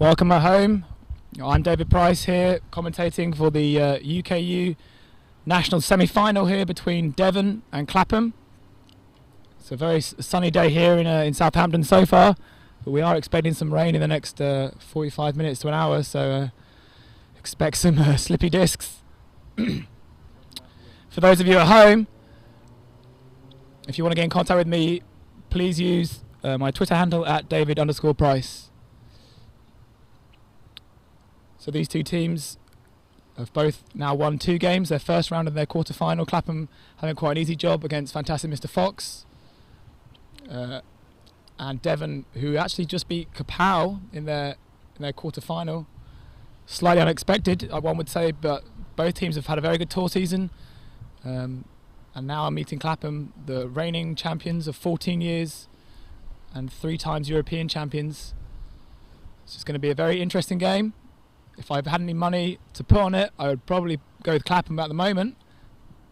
Welcome at home. I'm David Pryce here, commentating for the UKU national semi-final here between Devon and Clapham. It's a very sunny day here in Southampton so far, but we are expecting some rain in the next 45 minutes to an hour, so expect some slippy discs. For those of you at home, if you want to get in contact with me, please use my Twitter handle at David_Pryce. So these two teams have both now won 2 games, their first round of their quarter-final. Clapham having quite an easy job against fantastic Mr. Fox. And Devon, who actually just beat Kapow in their quarter-final. Slightly unexpected, one would say, but both teams have had a very good tour season. And now I'm meeting Clapham, the reigning champions of 14 years and 3 times European champions. So it's going to be a very interesting game. If I've had any money to put on it, I would probably go with Clapham at the moment.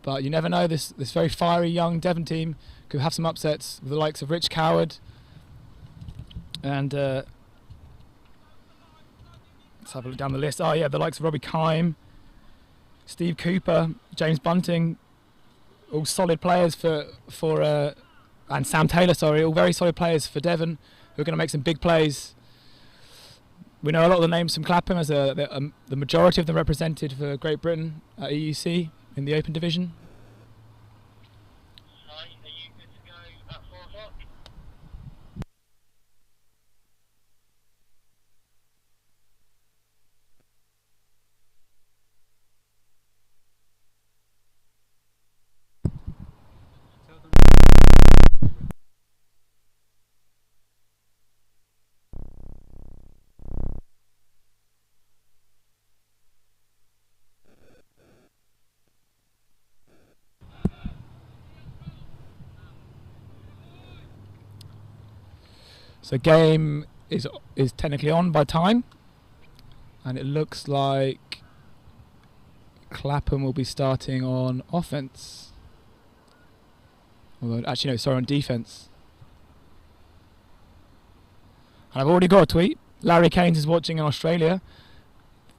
But you never know, this very fiery young Devon team could have some upsets with the likes of Rich Coward. And let's have a look down the list. Oh yeah, the likes of Robbie Kime, Steve Cooper, James Bunting, all solid players and Sam Taylor, sorry, all very solid players for Devon who are going to make some big plays. We know a lot of the names from Clapham, as the majority of them represented for Great Britain at EUC in the Open Division. Hi, are you good to go at 4 o'clock? So game is technically on by time, and it looks like Clapham will be starting on offense. Although, actually no, sorry, on defense. And I've already got a tweet. Larry Keynes is watching in Australia,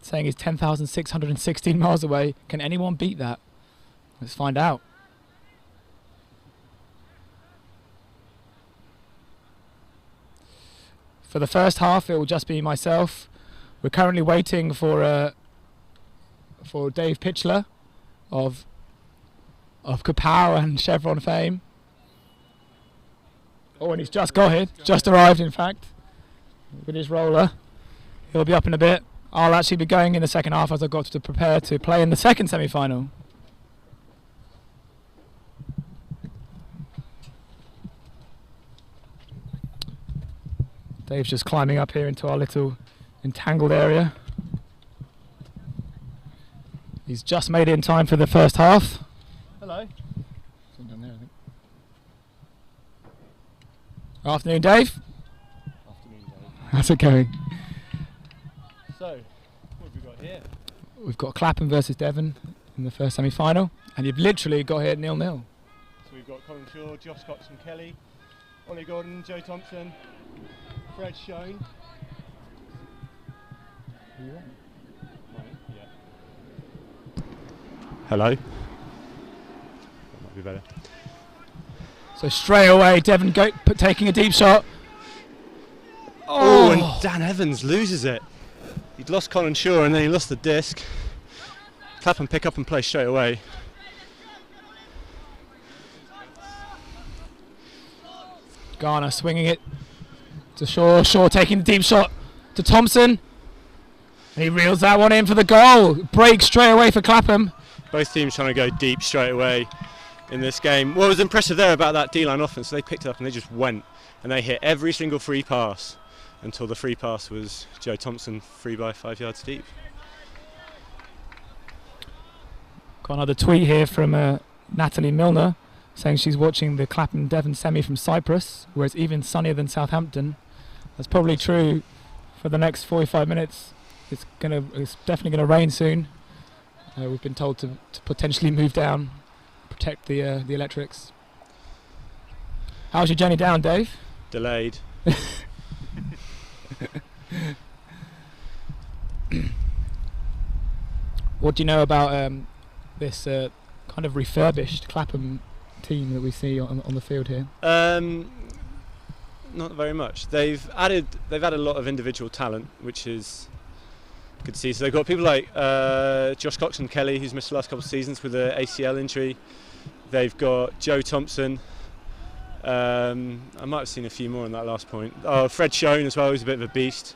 saying he's 10,616 miles away. Can anyone beat that? Let's find out. For the first half, it will just be myself. We're currently waiting for Dave Pichler of Kapow and Chevron fame. Oh, and he's just got here, just arrived in fact, with his roller. He'll be up in a bit. I'll actually be going in the second half as I've got to prepare to play in the second semi-final. Dave's just climbing up here into our little entangled area. He's just made it in time for the first half. Hello. Down there, I think. Afternoon, Dave. Afternoon, Dave. How's it going? So, what have we got here? We've got Clapham versus Devon in the first semi-final, and you've literally got here 0-0. So we've got Colin Shaw, Josh Cox and Kelly, Ollie Gordon, Joe Thompson, Fred Schoen. Yeah. Hello. That might be better. So straight away, Devon taking a deep shot. Oh, and Dan Evans loses it. He'd lost Colin Shaw and then he lost the disc. Clapham pick up and play straight away. Garner swinging it to Shaw. Shaw taking the deep shot to Thompson. And he reels that one in for the goal. Break straight away for Clapham. Both teams trying to go deep straight away in this game. What was impressive there about that D-line offense, they picked it up and they just went. And they hit every single free pass until the free pass was Joe Thompson free by 5 yards deep. Got another tweet here from Natalie Milner saying she's watching the Clapham Devon semi from Cyprus, where it's even sunnier than Southampton. That's probably true for the next 45 minutes. It's definitely gonna rain soon. We've been told to potentially move down, protect the electrics. How's your journey down, Dave? Delayed. What do you know about this kind of refurbished Clapham team that we see on the field here? Not very much. They've added a lot of individual talent, which is good to see. So they've got people like Josh Coxon-Kelly, who's missed the last couple of seasons with an ACL injury. They've got Joe Thompson. I might have seen a few more on that last point. Oh, Fred Schoen as well, who's a bit of a beast.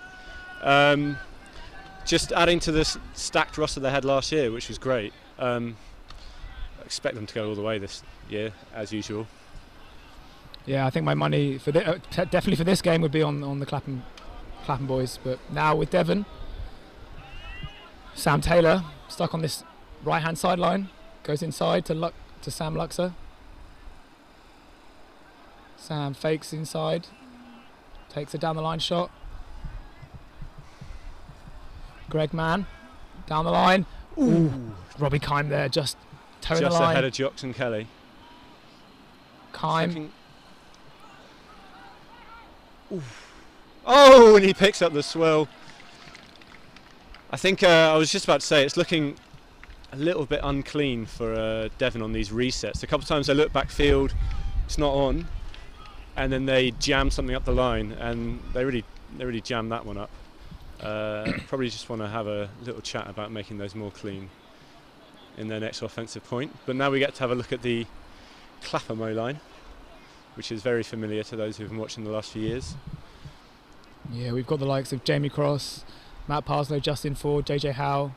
Just adding to this stacked roster they had last year, which was great. I expect them to go all the way this year, as usual. Yeah, I think my money for definitely for this game would be on the Clapham boys. But now with Devon, Sam Taylor stuck on this right-hand sideline, goes inside to Sam Luxer. Sam fakes inside, takes a down the line shot. Greg Mann down the line. Ooh. Robbie Kime there, just towing the line. Just ahead of Coxon-Kelly. Kime. Oh, and he picks up the swill. I think I was just about to say it's looking a little bit unclean for Devon on these resets. A couple of times they look backfield, it's not on, and then they jam something up the line, and they really jammed that one up. Probably just want to have a little chat about making those more clean in their next offensive point. But now we get to have a look at the Clapham O-line, which is very familiar to those who've been watching the last few years. Yeah, we've got the likes of Jamie Cross, Matt Parslow, Justin Ford, JJ Howe,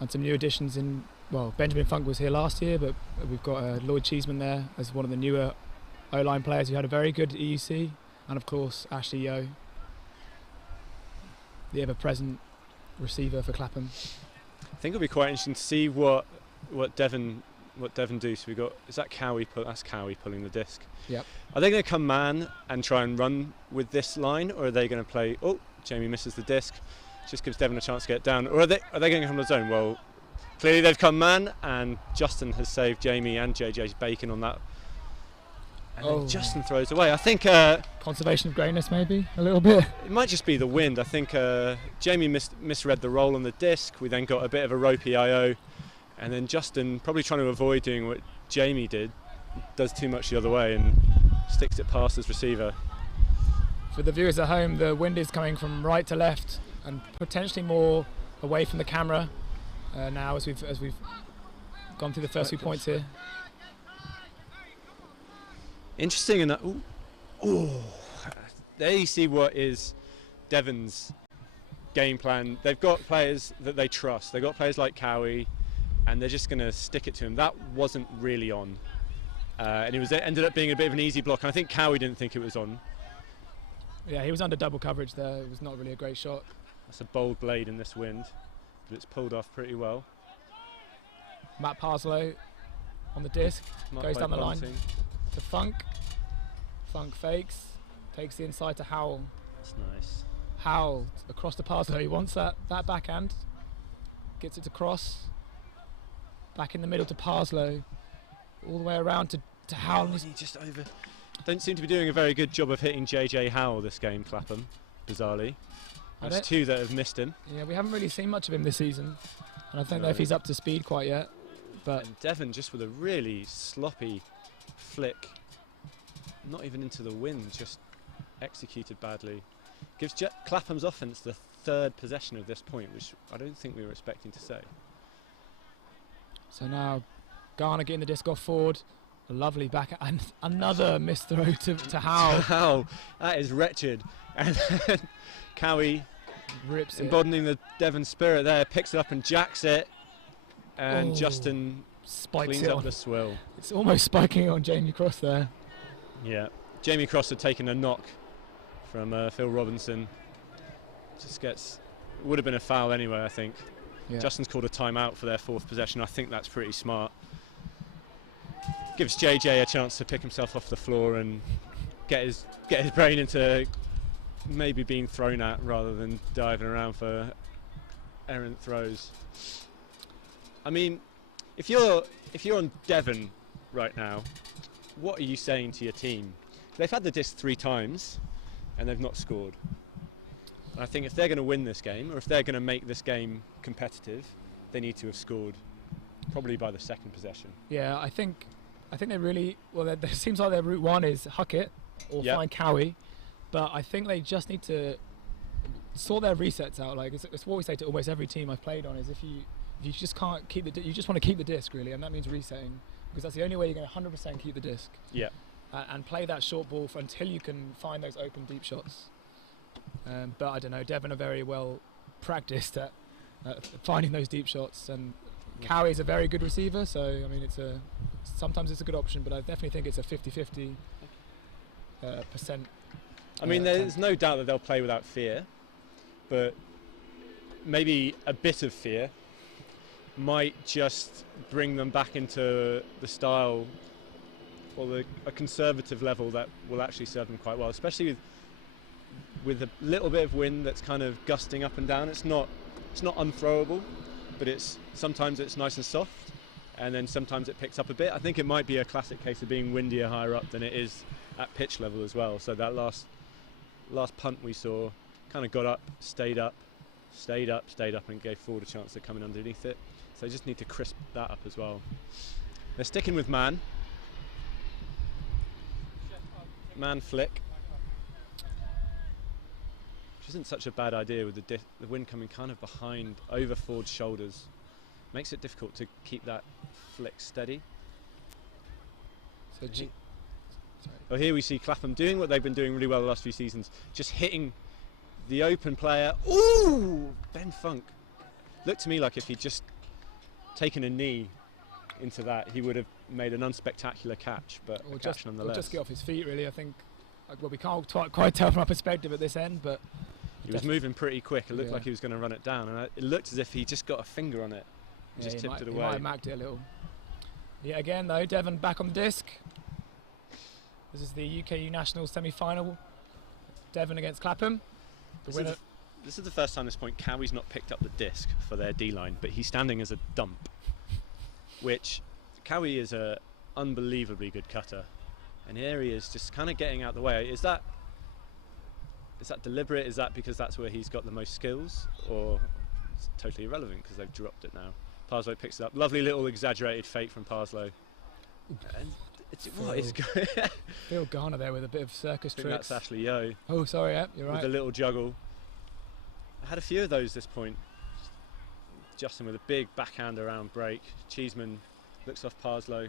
and some new additions in. Well, Benjamin Funk was here last year, but we've got Lloyd Cheeseman there as one of the newer O-line players who had a very good EUC, and of course Ashley Yo, the ever-present receiver for Clapham. I think it'll be quite interesting to see what Devon do. So we got, is that Cowie? That's Cowie pulling the disc. Yep. Are they going to come man and try and run with this line, or are they going to play? Oh, Jamie misses the disc. Just gives Devon a chance to get down. Or are they going to come to the zone? Well, clearly they've come man, and Justin has saved Jamie and JJ's bacon on that. And then Justin throws away. I think conservation of greatness, maybe a little bit. It might just be the wind. I think Jamie misread the roll on the disc. We then got a bit of a ropey IO, and then Justin, probably trying to avoid doing what Jamie did, does too much the other way and sticks it past his receiver. For the viewers at home, the wind is coming from right to left and potentially more away from the camera now as we've gone through the first few points here. Interesting in that. There you see what is Devon's game plan. They've got players that they trust. They've got players like Cowie, and they're just going to stick it to him. That wasn't really on, and it ended up being a bit of an easy block. And I think Cowie didn't think it was on. Yeah, he was under double coverage there. It was not really a great shot. That's a bold blade in this wind, but it's pulled off pretty well. Matt Parslow on the disc, goes down the line to Funk. Funk fakes, takes the inside to Howell. That's nice. Howell across to Parslow. He wants that backhand. Gets it to Cross. Back in the middle to Parslow. All the way around to Howell. He just over. Don't seem to be doing a very good job of hitting JJ Howell this game, Clapham, bizarrely. That's two that have missed him. Yeah, we haven't really seen much of him this season, and I don't know if he's up to speed quite yet. But and Devon just with a really sloppy flick, not even into the wind, just executed badly. Gives Clapham's offense the third possession of this point, which I don't think we were expecting to say. So now Garner getting the disc off forward. A lovely back and another missed throw to Howell. Howell, that is wretched. And then Cowie rips embodying the Devon spirit there, picks it up and jacks it, and Justin cleans up the swill. It's almost spiking on Jamie Cross there. Yeah, Jamie Cross had taken a knock from Phil Robinson. Would have been a foul anyway, I think. Yeah. Justin's called a timeout for their fourth possession. I think that's pretty smart. Gives JJ a chance to pick himself off the floor and get his brain into maybe being thrown at rather than diving around for errant throws. I mean, if you're on Devon right now, what are you saying to your team? They've had the disc 3 times and they've not scored. And I think if they're going to win this game, or if they're going to make this game competitive, they need to have scored probably by the second possession. Yeah, I think they really well. It seems like their route one is huck it or Yep. find Cowie, but I think they just need to sort their resets out. Like it's what we say to almost every team I've played on: is if you just can't keep you just want to keep the disc really, and that means resetting, because that's the only way you're going to 100% keep the disc. Yeah. And play that short ball until you can find those open deep shots. But I don't know, Devon are very well practiced at finding those deep shots, and Cowie is a very good receiver, so I mean sometimes it's a good option, but I definitely think it's a 50-50 percent. I mean, there's no doubt that they'll play without fear, but maybe a bit of fear might just bring them back into the style or a conservative level that will actually serve them quite well, especially with a little bit of wind that's kind of gusting up and down. It's not unthrowable, but sometimes it's nice and soft, and then sometimes it picks up a bit. I think it might be a classic case of being windier higher up than it is at pitch level as well. So that last punt we saw kind of got up, stayed up, and gave forward a chance of coming underneath it. So they just need to crisp that up as well. They're sticking with man flick, which isn't such a bad idea with the wind coming kind of behind over Ford's shoulders. Makes it difficult to keep that flick steady. So here we see Clapham doing what they've been doing really well the last few seasons, just hitting the open player. Ooh, Ben Funk. Looked to me like if he'd just taken a knee into that, he would have made an unspectacular catch, but a catch nonetheless. Or just get off his feet really, I think. Well, we can't quite tell from our perspective at this end, but he was moving pretty quick. It looked like he was going to run it down, and it looked as if he just got a finger on it and just tipped it away. He might have macked it a little. Yeah, again though, Devon back on the disc. This is the UKU Nationals semi-final. Devon against Clapham. This is the first time at this point Cowie's not picked up the disc for their D-line, but he's standing as a dump, which Cowie is a unbelievably good cutter, and here he is just kind of getting out the way. Is that deliberate? Is that because that's where he's got the most skills, or it's totally irrelevant because they've dropped it now? Parslow picks it up. Lovely little exaggerated fake from Parslow. And what is going? Phil Garner there with a bit of circus tricks. That's Ashley Yo. Oh, sorry, yeah, you're right. With a little juggle. I had a few of those this point. Justin with a big backhand around break. Cheeseman looks off Parslow.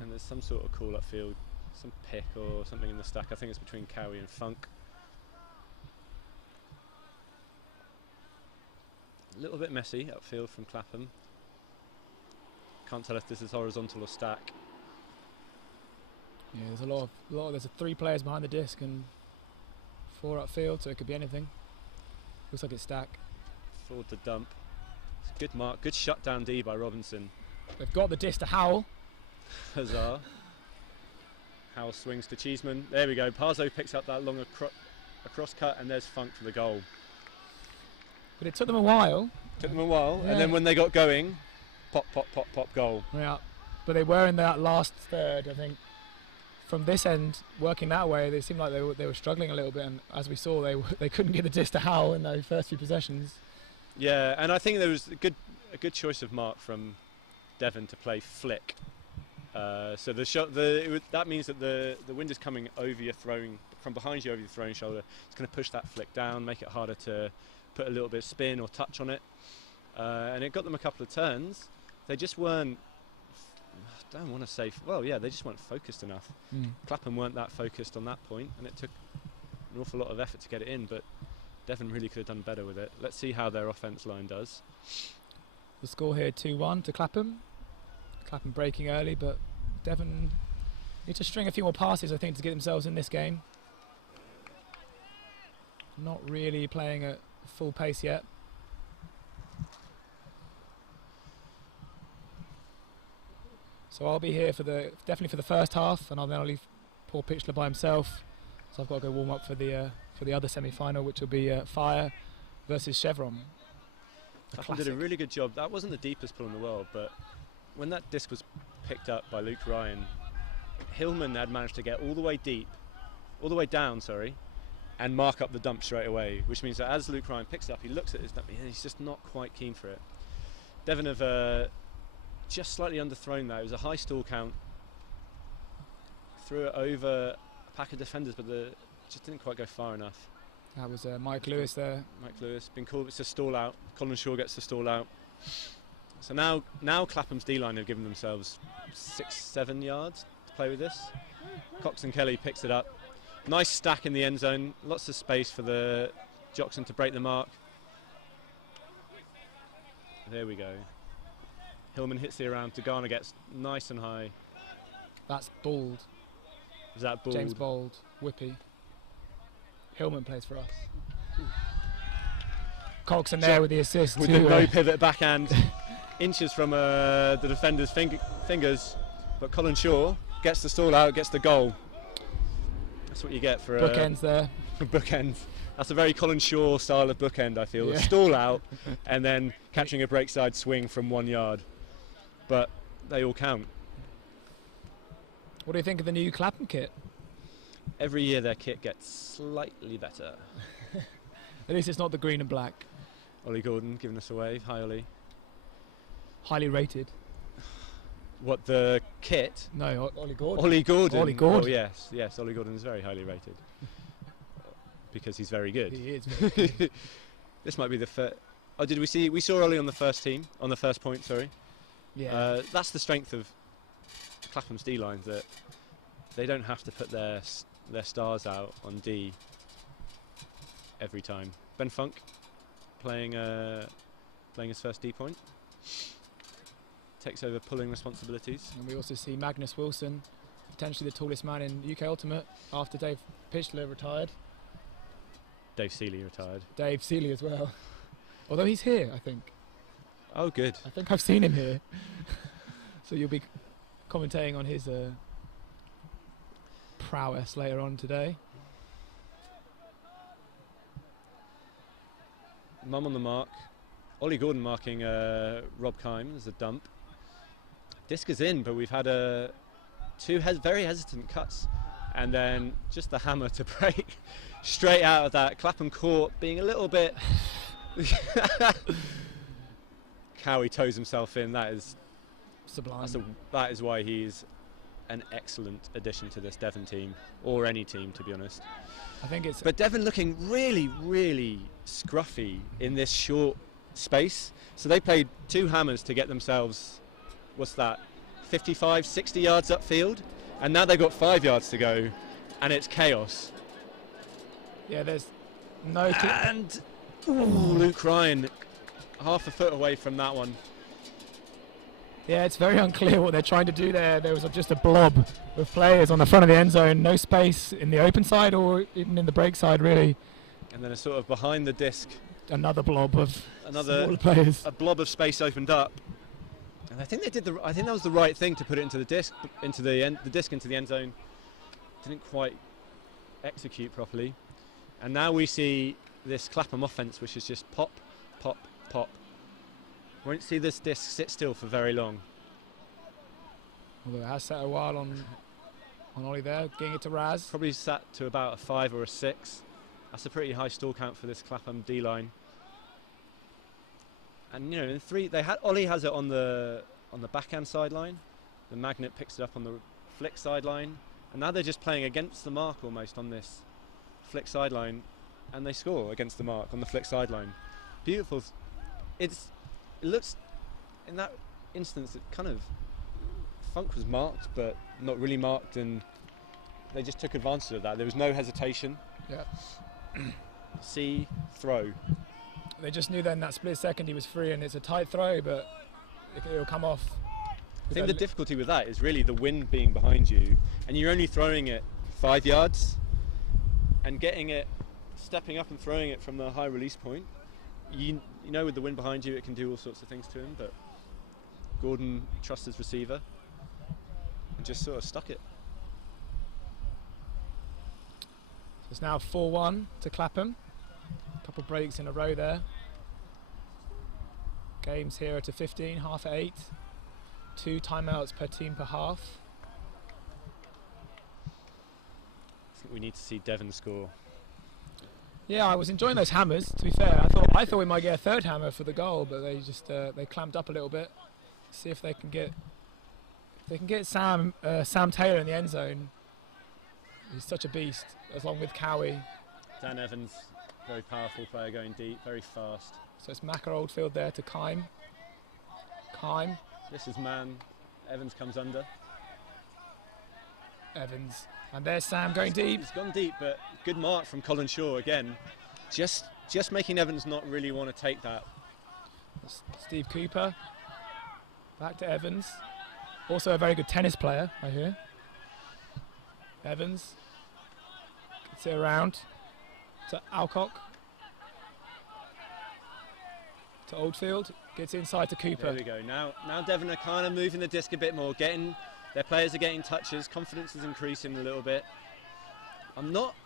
And there's some sort of call upfield, some pick or something in the stack. I think it's between Cowie and Funk. A little bit messy upfield from Clapham. Can't tell if this is horizontal or stack. Yeah, there's a lot. There's 3 players behind the disc and 4 upfield, so it could be anything. Looks like it's stack. Forward the dump. It's a good mark, good shutdown D by Robinson. They've got the disc to Howell. Huzzah. Howell swings to Cheeseman. There we go. Parslow picks up that long across cut, and there's Funk for the goal. But it took them a while. Yeah. And then when they got going, pop, goal. Yeah, but they were in that last third, I think. From this end, working that way, they seemed like they were struggling a little bit, and as we saw, they couldn't get the disc to Howell in those first few possessions. Yeah, and I think there was a good choice of mark from Devon to play flick. So that means that the wind is coming over your throwing, from behind you over your throwing shoulder. It's going to push that flick down, make it harder to put a little bit of spin or touch on it. And it got them a couple of turns. They just weren't, I don't want to say, they just weren't focused enough. Clapham weren't that focused on that point, and it took an awful lot of effort to get it in, but Devon really could have done better with it. Let's see how their offence line does. The score here 2-1 to Clapham. Clapham breaking early, but Devon need to string a few more passes, I think, to get themselves in this game. Not really playing at full pace yet. So I'll be here definitely for the first half, and I'll leave poor Pichler by himself. So I've got to go warm up for the other semi-final, which will be Fire versus Chevron. Clapham did a really good job. That wasn't the deepest pull in the world, but when that disc was picked up by Luke Ryan, Hillman had managed to get all the way down, and mark up the dump straight away, which means that as Luke Ryan picks it up, he looks at his dump and he's just not quite keen for it. Devon have just slightly underthrown that. It was a high stall count. Threw it over a pack of defenders, but just didn't quite go far enough. That was Mike Lewis there. Mike Lewis been called. It's a stall out. Colin Shaw gets the stall out. So now Clapham's D-line have given themselves 6-7 yards to play with this. Cox and Kelly picks it up. Nice stack in the end zone. Lots of space for the Jockson to break the mark. There we go. Hillman hits the around. Dagana gets nice and high. That's Bald. Was that Bald? James Bald. Whippy. Hillman plays for us. Coxon there with the assist. With the no pivot backhand. Inches from the defender's fingers. But Colin Shaw gets the stall out, gets the goal. That's what you get for bookends there. Bookends. That's a very Colin Shaw style of bookend, I feel. Yeah. A stall out and then catching a breakside swing from 1 yard. But they all count. What do you think of the new Clapham kit? Every year their kit gets slightly better. At least it's not the green and black. Ollie Gordon giving us a wave. Hi, Ollie. Highly rated. What, the kit? No, Ollie Gordon. Ollie Gordon. Ollie Gordon. Oh yes, Ollie Gordon is very highly rated because he's very good. He is very good. This might be the first. Oh, did we see? We saw Ollie on the first team, on the first point. Sorry. Yeah. That's the strength of Clapham's D lines, that they don't have to put their stars out on D every time. Ben Funk playing his first D point. Takes over pulling responsibilities. And we also see Magnus Wilson, potentially the tallest man in UK Ultimate after Dave Pichler retired. Dave Seeley retired. Dave Seeley as well. Although he's here, I think. Oh, good. I think I've seen him here. So you'll be commentating on his prowess later on today. Mum on the mark. Ollie Gordon marking Rob Kime as a dump. Disc is in, but we've had two very hesitant cuts, and then just the hammer to break straight out of that. Clapham court being a little bit. Cowie toes himself in. That is Sublime. that is why he's an excellent addition to this Devon team, or any team, to be honest. I think it's. But Devon looking really, really scruffy in this short space. So they played two hammers to get themselves, what's that, 55, 60 yards upfield, and now they've got 5 yards to go, and it's chaos. Yeah, there's no. And Luke Ryan, half a foot away from that one. Yeah, it's very unclear what they're trying to do there. There was just a blob of players on the front of the end zone, no space in the open side or even in the break side, really. And then a sort of behind the disc. Another blob of smaller players. A blob of space opened up, and I think they did I think that was the right thing to put it into the disc, the disc into the end zone. Didn't quite execute properly, and now we see this Clapham offense, which is just pop, pop, pop. Won't see this disc sit still for very long. Although it has sat a while on Ollie there, getting it to Raz. Probably sat to about a 5 or a 6. That's a pretty high stall count for this Clapham D line. And you know, in 3, Ollie has it on the backhand sideline. The Magnet picks it up on the flick sideline, and now they're just playing against the mark almost on this flick sideline, and they score against the mark on the flick sideline. Beautiful. It looks, in that instance, it kind of, Funk was marked, but not really marked, and they just took advantage of that. There was no hesitation. Yeah. See, throw. They just knew then that split second he was free, and it's a tight throw, but it'll come off. I think the difficulty with that is really the wind being behind you, and you're only throwing it 5 yards, and getting it, stepping up and throwing it from the high release point. You know, with the wind behind you, it can do all sorts of things to him, but Gordon trusts his receiver and just sort of stuck it. So it's now 4-1 to Clapham. A couple of breaks in a row there. Games here to 15, half at 8. 2 timeouts per team per half. I think we need to see Devon score. Yeah, I was enjoying those hammers. To be fair, I thought we might get a third hammer for the goal, but they just they clamped up a little bit. See if they can get Sam Taylor in the end zone. He's such a beast, along with Cowie. Dan Evans, very powerful player going deep, very fast. So it's Macker Oldfield there to Kime. This is man. Evans comes under. Evans. And there's Sam going deep. He's gone deep, but good mark from Colin Shaw again. Just making Evans not really want to take that. Steve Cooper. Back to Evans. Also a very good tennis player, I hear. Evans. Gets it around to Alcock. To Oldfield. Gets inside to Cooper. There we go. Now Devon are kind of moving the disc a bit more, their players are getting touches, confidence is increasing a little bit. I'm not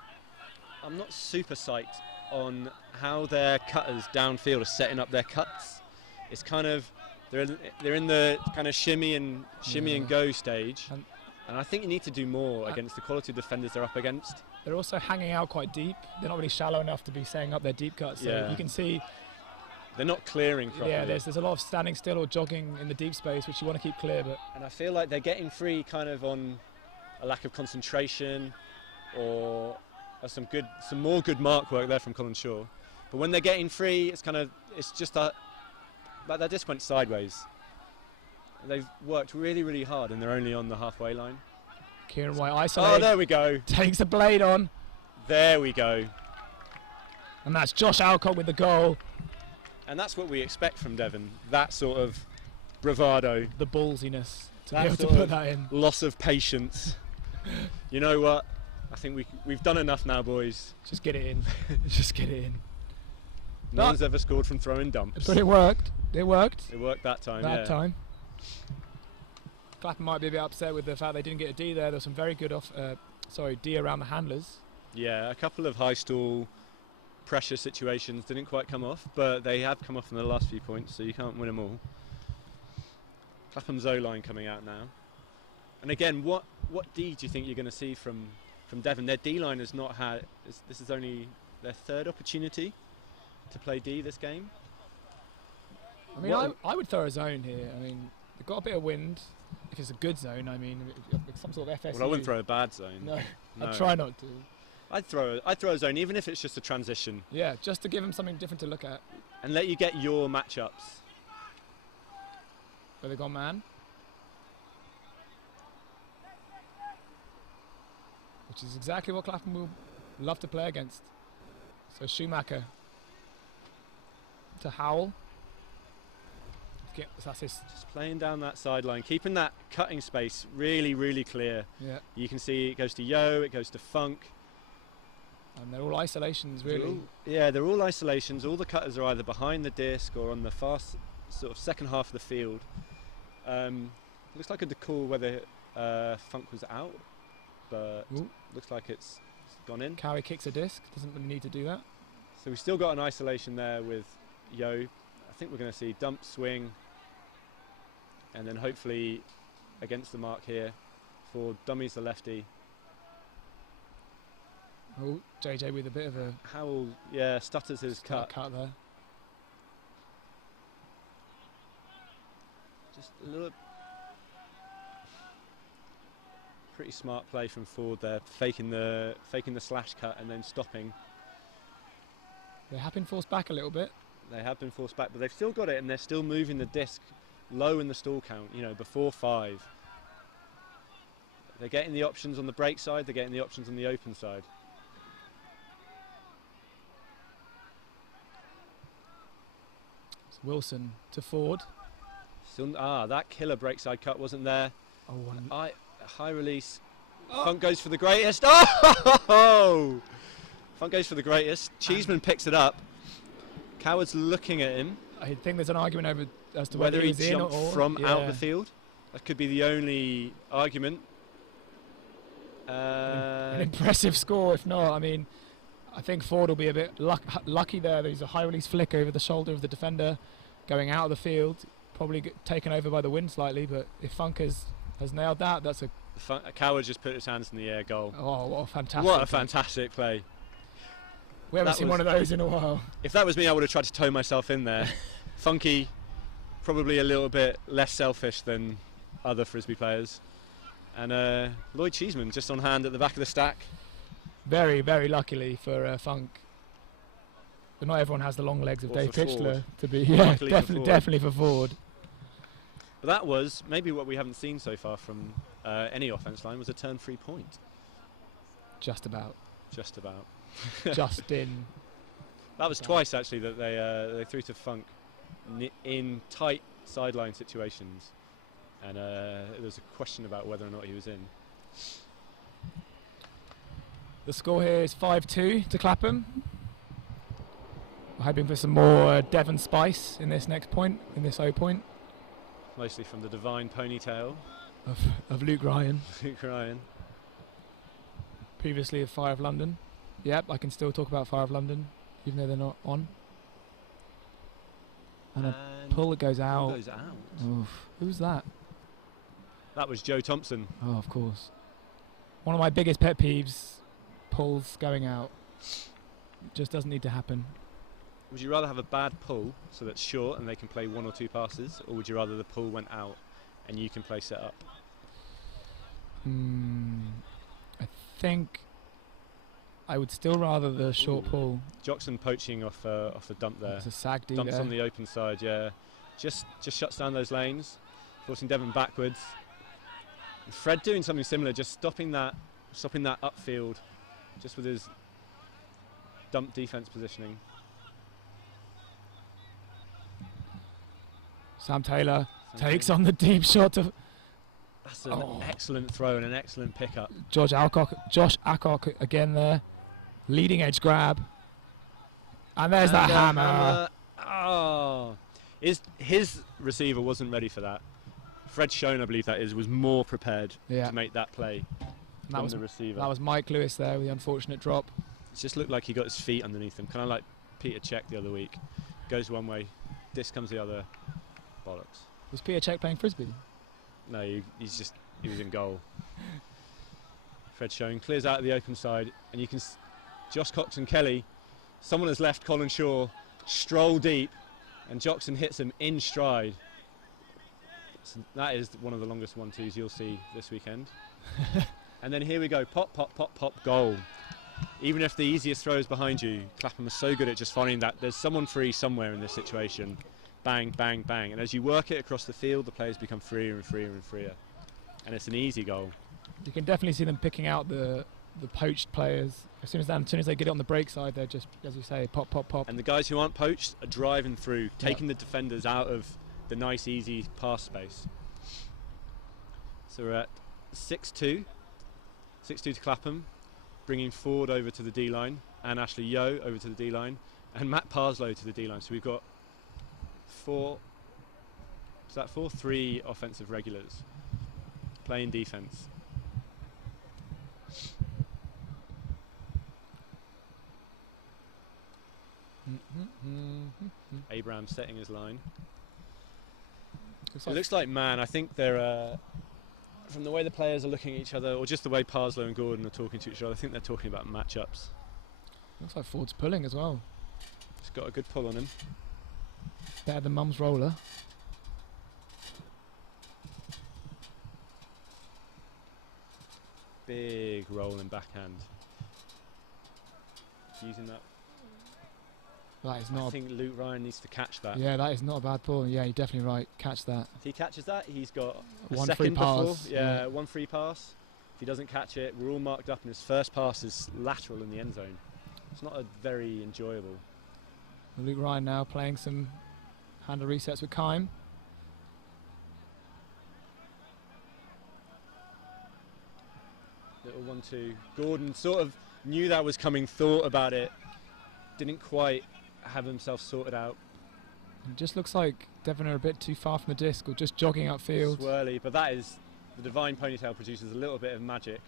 super psyched on how their cutters downfield are setting up their cuts. It's kind of they're in the kind of shimmy and go stage, and I think you need to do more against the quality of defenders they're up against. They're also hanging out quite deep. They're not really shallow enough to be setting up their deep cuts. So you can see they're not clearing properly. Yeah, there's a lot of standing still or jogging in the deep space, which you want to keep clear. And I feel like they're getting free kind of on a lack of concentration, or some more good mark work there from Colin Shaw. But when they're getting free, it's just like that disc went sideways. They've worked really, really hard, and they're only on the halfway line. Kieran White isolates. Oh, there we go. Takes the blade on. There we go. And that's Josh Alcock with the goal. And that's what we expect from Devon, that sort of bravado. The ballsiness to be able to put that in. Loss of patience. You know what? I think we've done enough now, boys. Just get it in. Just get it in. No one's ever scored from throwing dumps. But it worked. It worked. It worked that time, time. Clapham might be a bit upset with the fact they didn't get a D there. There was some very good D around the handlers. Yeah, a couple of high stall pressure situations didn't quite come off, but they have come off in the last few points, so you can't win them all. Clapham's O-line coming out now. And again, what D do you think you're going to see from Devon? Their D-line has not had, this is only their third opportunity to play D this game. I mean, I would throw a zone here. I mean, they've got a bit of wind. If it's a good zone, I mean, if some sort of FSU. Well, I wouldn't throw a bad zone. No. I'd try not to. I'd throw a zone, even if it's just a transition. Yeah, just to give them something different to look at. And let you get your matchups. Where they gone, man? Which is exactly what Clapham will love to play against. So Schumacher to Howell. Just playing down that sideline, keeping that cutting space really, really clear. Yeah. You can see it goes to Yo, it goes to Funk. And they're all isolations, really. They're all isolations. All the cutters are either behind the disc or on the fast sort of second half of the field. Looks like a call whether Funk was out, but looks like it's gone in. Cowie kicks a disc, doesn't really need to do that. So we've still got an isolation there with Yo. I think we're going to see dump, swing, and then hopefully against the mark here for Dummy's the lefty. Oh, JJ with a bit of a... Howell, stutters his cut there. Just a little... Pretty smart play from Ford there, faking the slash cut and then stopping. They have been forced back a little bit. They have been forced back, but they've still got it, and they're still moving the disc low in the stall count, before 5. They're getting the options on the break side, they're getting the options on the open side. Wilson to Ford. Still, that killer break side cut wasn't there. High release. Funk goes for the greatest. Oh! Funk goes for the greatest. Cheeseman picks it up. Coward's looking at him. I think there's an argument as to whether he he's jumped in or from out the field. That could be the only argument. An impressive score, if not. I mean, I think Ford will be a bit lucky there. There's a high release flick over the shoulder of the defender going out of the field, probably taken over by the wind slightly, but if Funk has nailed that, that's a... Coward just put his hands in the air, goal. Oh, what a fantastic What a fantastic play. We haven't seen one of those in a while. If that was me, I would have tried to tow myself in there. Funky, probably a little bit less selfish than other Frisbee players. And Lloyd Cheeseman just on hand at the back of the stack. Very, very luckily for Funk. But not everyone has the long legs of Or Dave for Pichler forward. to be. Luckily for Definitely for forward. But that was maybe what we haven't seen so far from any offence line was a turn 3 point. Just about. Just about. Just in. That was twice actually that they threw to Funk in tight sideline situations, and there was a question about whether or not he was in. The score here is 5-2 to Clapham. We're hoping for some more Devon spice in this next point, in this O point. Mostly from the divine ponytail Of Luke Ryan. Luke Ryan. Previously of Fire of London. Yep, I can still talk about Fire of London, even though they're not on. And a pull that goes out. Goes out. Oof. Who's that? That was Joe Thompson. Oh, of course. One of my biggest pet peeves, pulls going out. It just doesn't need to happen. Would you rather have a bad pull so that's short and they can play 1 or 2 passes, or would you rather the pull went out and you can play set up? I think I would still rather the short pull. Joxon poaching off the dump there. It's a sag D Dumps there. on the open side, yeah. Just shuts down those lanes, forcing Devon backwards. And Fred doing something similar, just stopping that upfield, just with his dump defence positioning. Sam Taylor takes on the deep shot of That's an excellent throw and an excellent pickup. Josh Alcock again there. Leading edge grab. And there's that hammer. Oh, his receiver wasn't ready for that. Fred Schoen, I believe that is, was more prepared to make that play than the receiver. That was Mike Lewis there with the unfortunate drop. It just looked like he got his feet underneath him, kind of like Peter Cech the other week. Goes one way, disc comes the other. Bollocks. Was Peter Cech playing frisbee? No, he was in goal. Fred Schoen clears out of the open side, and you can Josh Cox and Kelly. Someone has left Colin Shaw, stroll deep, and Joxon hits him in stride. So that is one of the longest 1-2s you'll see this weekend. And then here we go, pop, pop, pop, pop, goal. Even if the easiest throw is behind you, Clapham is so good at just finding that there's someone free somewhere in this situation. Bang, bang, bang. And as you work it across the field, the players become freer and freer and freer. And it's an easy goal. You can definitely see them picking out the poached players. As soon as they get it on the break side, they're just, as you say, pop, pop, pop. And the guys who aren't poached are driving through, taking the defenders out of the nice, easy pass space. So we're at 6-2. 6-2 to Clapham, bringing Ford over to the D-line, and Ashley Yo over to the D-line, and Matt Parslow to the D-line. So we've got 3 offensive regulars playing defence. Abraham setting his line. It looks like man. I think they're from the way the players are looking at each other, or just the way Parslow and Gordon are talking to each other. I think they're talking about matchups. Looks like Ford's pulling as well. He's got a good pull on him. Better than Mum's roller. Big rolling backhand. Using that. That is not. I think Luke Ryan needs to catch that. Yeah, that is not a bad pull. Yeah, you're definitely right. Catch that. If he catches that, he's got a One second free pass. before. Yeah, one free pass. If he doesn't catch it, we're all marked up, and his first pass is lateral in the end zone. It's not a very enjoyable. Luke Ryan now playing some handle resets with Kime. Little 1-2. Gordon sort of knew that was coming, thought about it, didn't quite have himself sorted out. It just looks like Devon are a bit too far from the disc, or just jogging upfield. Swirly, but that is the divine ponytail produces a little bit of magic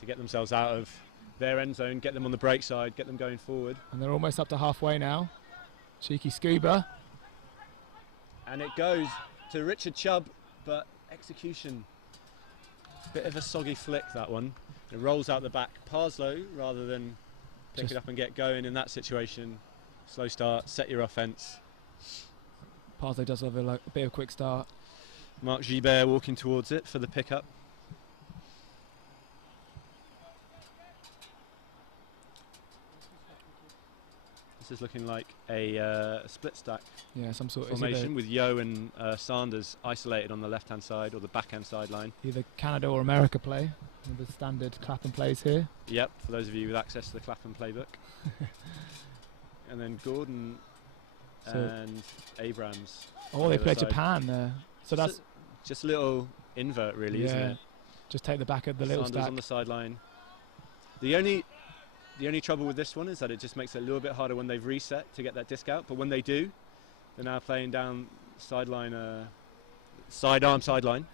to get themselves out of their end zone, get them on the break side, get them going forward. And they're almost up to halfway now. Cheeky scuba. And it goes to Richard Chubb, but execution. Bit of a soggy flick, that one. It rolls out the back. Parslow, rather than pick it up and get going in that situation. Slow start, set your offence. Parsley does have a bit of a quick start. Mark Gibert walking towards it for the pickup. This is looking like a split stack Yeah, some sort formation with Yo and Sanders isolated on the left-hand side or the backhand sideline. either Canada or America play. The standard Clapham plays here. Yep, for those of you with access to the Clapham playbook. And then Gordon and Abrams. Oh, they the play other side. Japan there. So that's Just a little invert, really, isn't yeah. it? Just take the back of the little Sanders stack. on the sideline. The only trouble with this one is that it just makes it a little bit harder when they've reset to get that disc out. But when they do, they're now playing down sideline, sidearm sideline.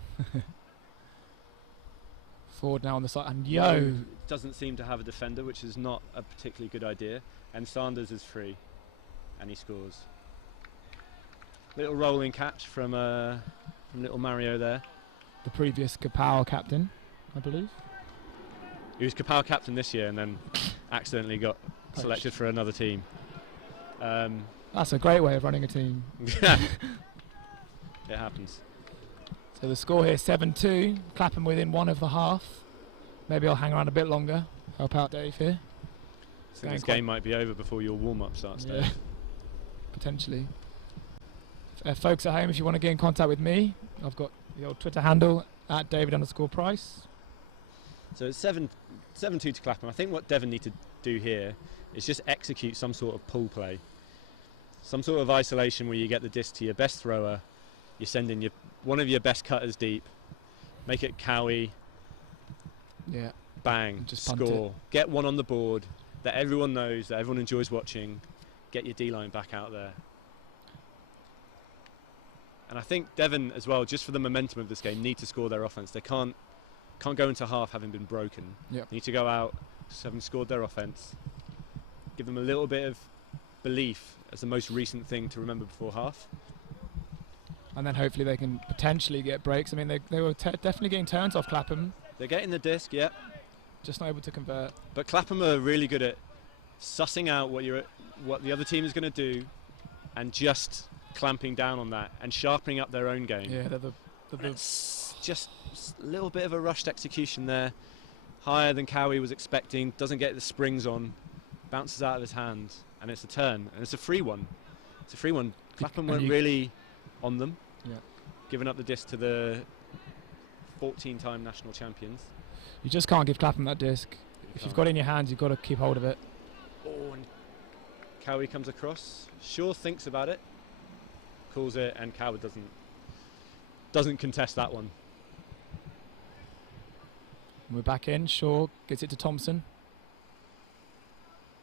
Forward now on the side, and Yo. Doesn't seem to have a defender, which is not a particularly good idea. And Sanders is free, and he scores. Little rolling catch from little Mario there. The previous Kapow captain, I believe. He was Kapow captain this year, and then accidentally got selected for another team. That's a great way of running a team. It happens. So the score here 7-2. Clapham within one of the half. Maybe I'll hang around a bit longer. Help out Dave here. I think this game might be over before your warm-up starts. Yeah, potentially. Folks at home, if you want to get in contact with me, I've got the old Twitter handle at David_Pryce. So it's 7-2 to Clapham. I think what Devon need to do here is just execute some sort of pull play. Some sort of isolation where you get the disc to your best thrower, you're sending one of your best cutters deep, make it Cowie, Yeah. bang, Just punt score. Get one on the board that everyone knows, that everyone enjoys watching. Get your D-line back out there. And I think Devon as well, just for the momentum of this game, need to score their offence. They can't go into half having been broken. Yep. They need to go out having scored their offence. Give them a little bit of belief as the most recent thing to remember before half. And then hopefully they can potentially get breaks. I mean, they were definitely getting turns off Clapham, They're getting the disc, yeah. just not able to convert. But Clapham are really good at sussing out what the other team is going to do and just clamping down on that and sharpening up their own game. Yeah, they're It's just a little bit of a rushed execution there. Higher than Cowie was expecting, doesn't get the springs on, bounces out of his hand, and it's a turn, and it's a free one. It's a free one. Clapham weren't really on them, giving up the disc to the 14-time national champions. You just can't give Clapham that disc. If you've got it in your hands, you've got to keep hold of it. Oh, and Cowie comes across. Shaw thinks about it, calls it, and Cowie doesn't contest that one. And we're back in. Shaw gets it to Thompson.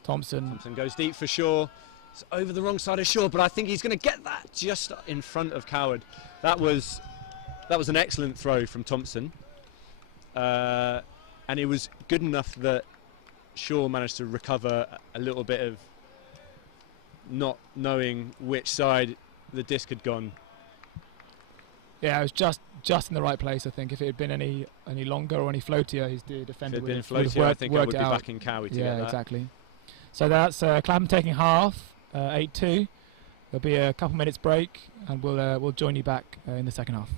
Thompson Goes deep for Shaw. It's over the wrong side of Shaw, but I think he's going to get that just in front of Coward. That was an excellent throw from Thompson, and it was good enough that Shaw managed to recover a little bit of not knowing which side the disc had gone. Yeah, it was just in the right place. I think if it had been any longer or any floatier, his defender If it would had have been floatier, I think I would be out. backing Cowie to get that. Exactly. So that's Clapham taking half, 8-2. There'll be a couple minutes break, and we'll join you back in the second half.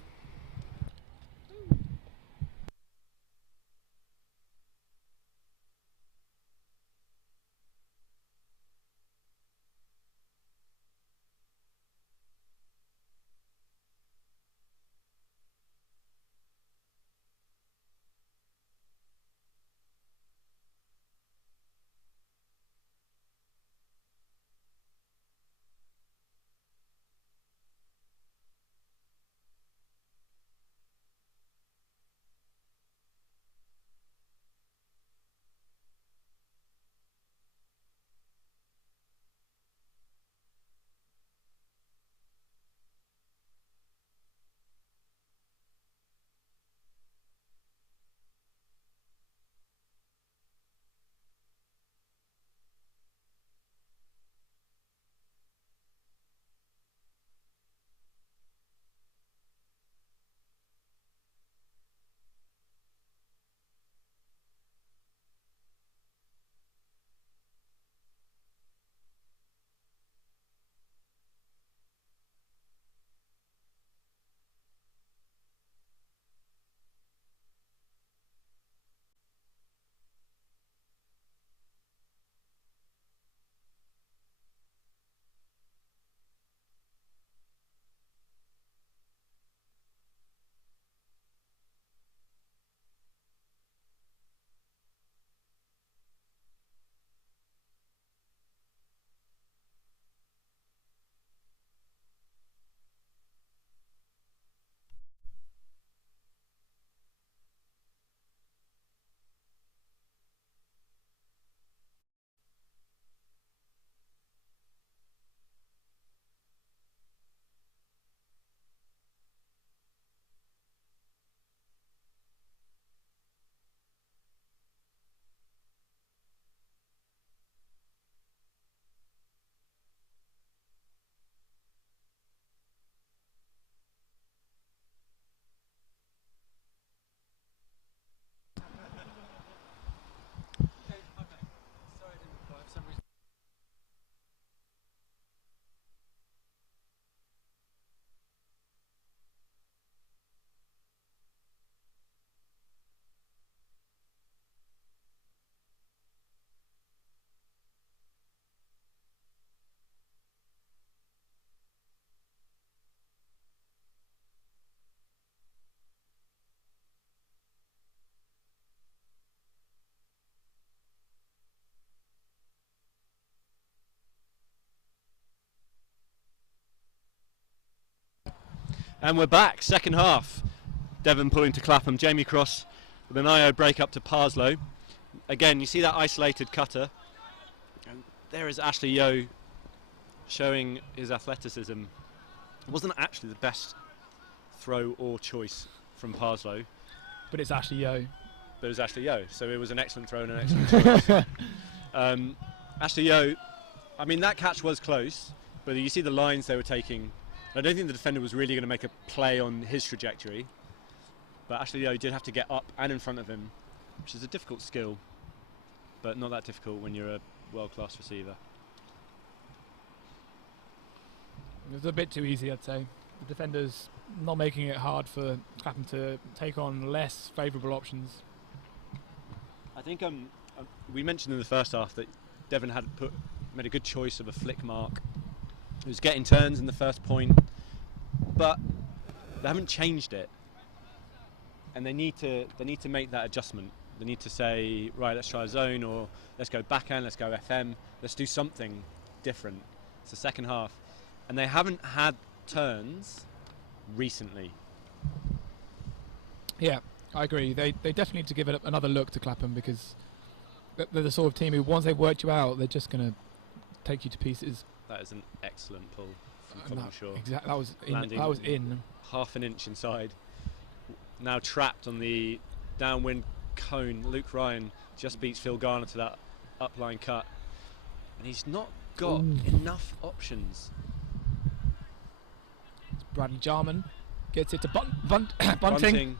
And we're back, second half. Devon pulling to Clapham, Jamie Cross with an IO break up to Parslow. Again, you see that isolated cutter. And there is Ashley Yeo showing his athleticism. It wasn't actually the best throw or choice from Parslow. But it's Ashley Yeo. But it was Ashley Yeo, so it was an excellent throw and an excellent choice. Ashley Yeo, I mean, that catch was close, but you see the lines they were taking. I don't think the defender was really going to make a play on his trajectory, but Ashley Yeo did have to get up and in front of him, which is a difficult skill, but not that difficult when you're a world-class receiver. It was a bit too easy, I'd say. The defenders not making it hard for Clapham to take on less favourable options. I think we mentioned in the first half that Devon had made a good choice of a flick mark. He was getting turns in the first point, but they haven't changed it, and they need to make that adjustment. They need to say, right, let's try a zone, or let's go backhand, let's go FM, let's do something different. It's the second half, and they haven't had turns recently. Yeah, I agree. They definitely need to give it another look to Clapham, because they're the sort of team who, once they've worked you out, they're just going to take you to pieces. That is an excellent pull from Shaw. Exactly, that was in. Landing That was in. Half an inch inside. Now trapped on the downwind cone. Luke Ryan just beats Phil Garner to that upline cut, and he's not got enough options. Bradley Jarman gets it to Bunting.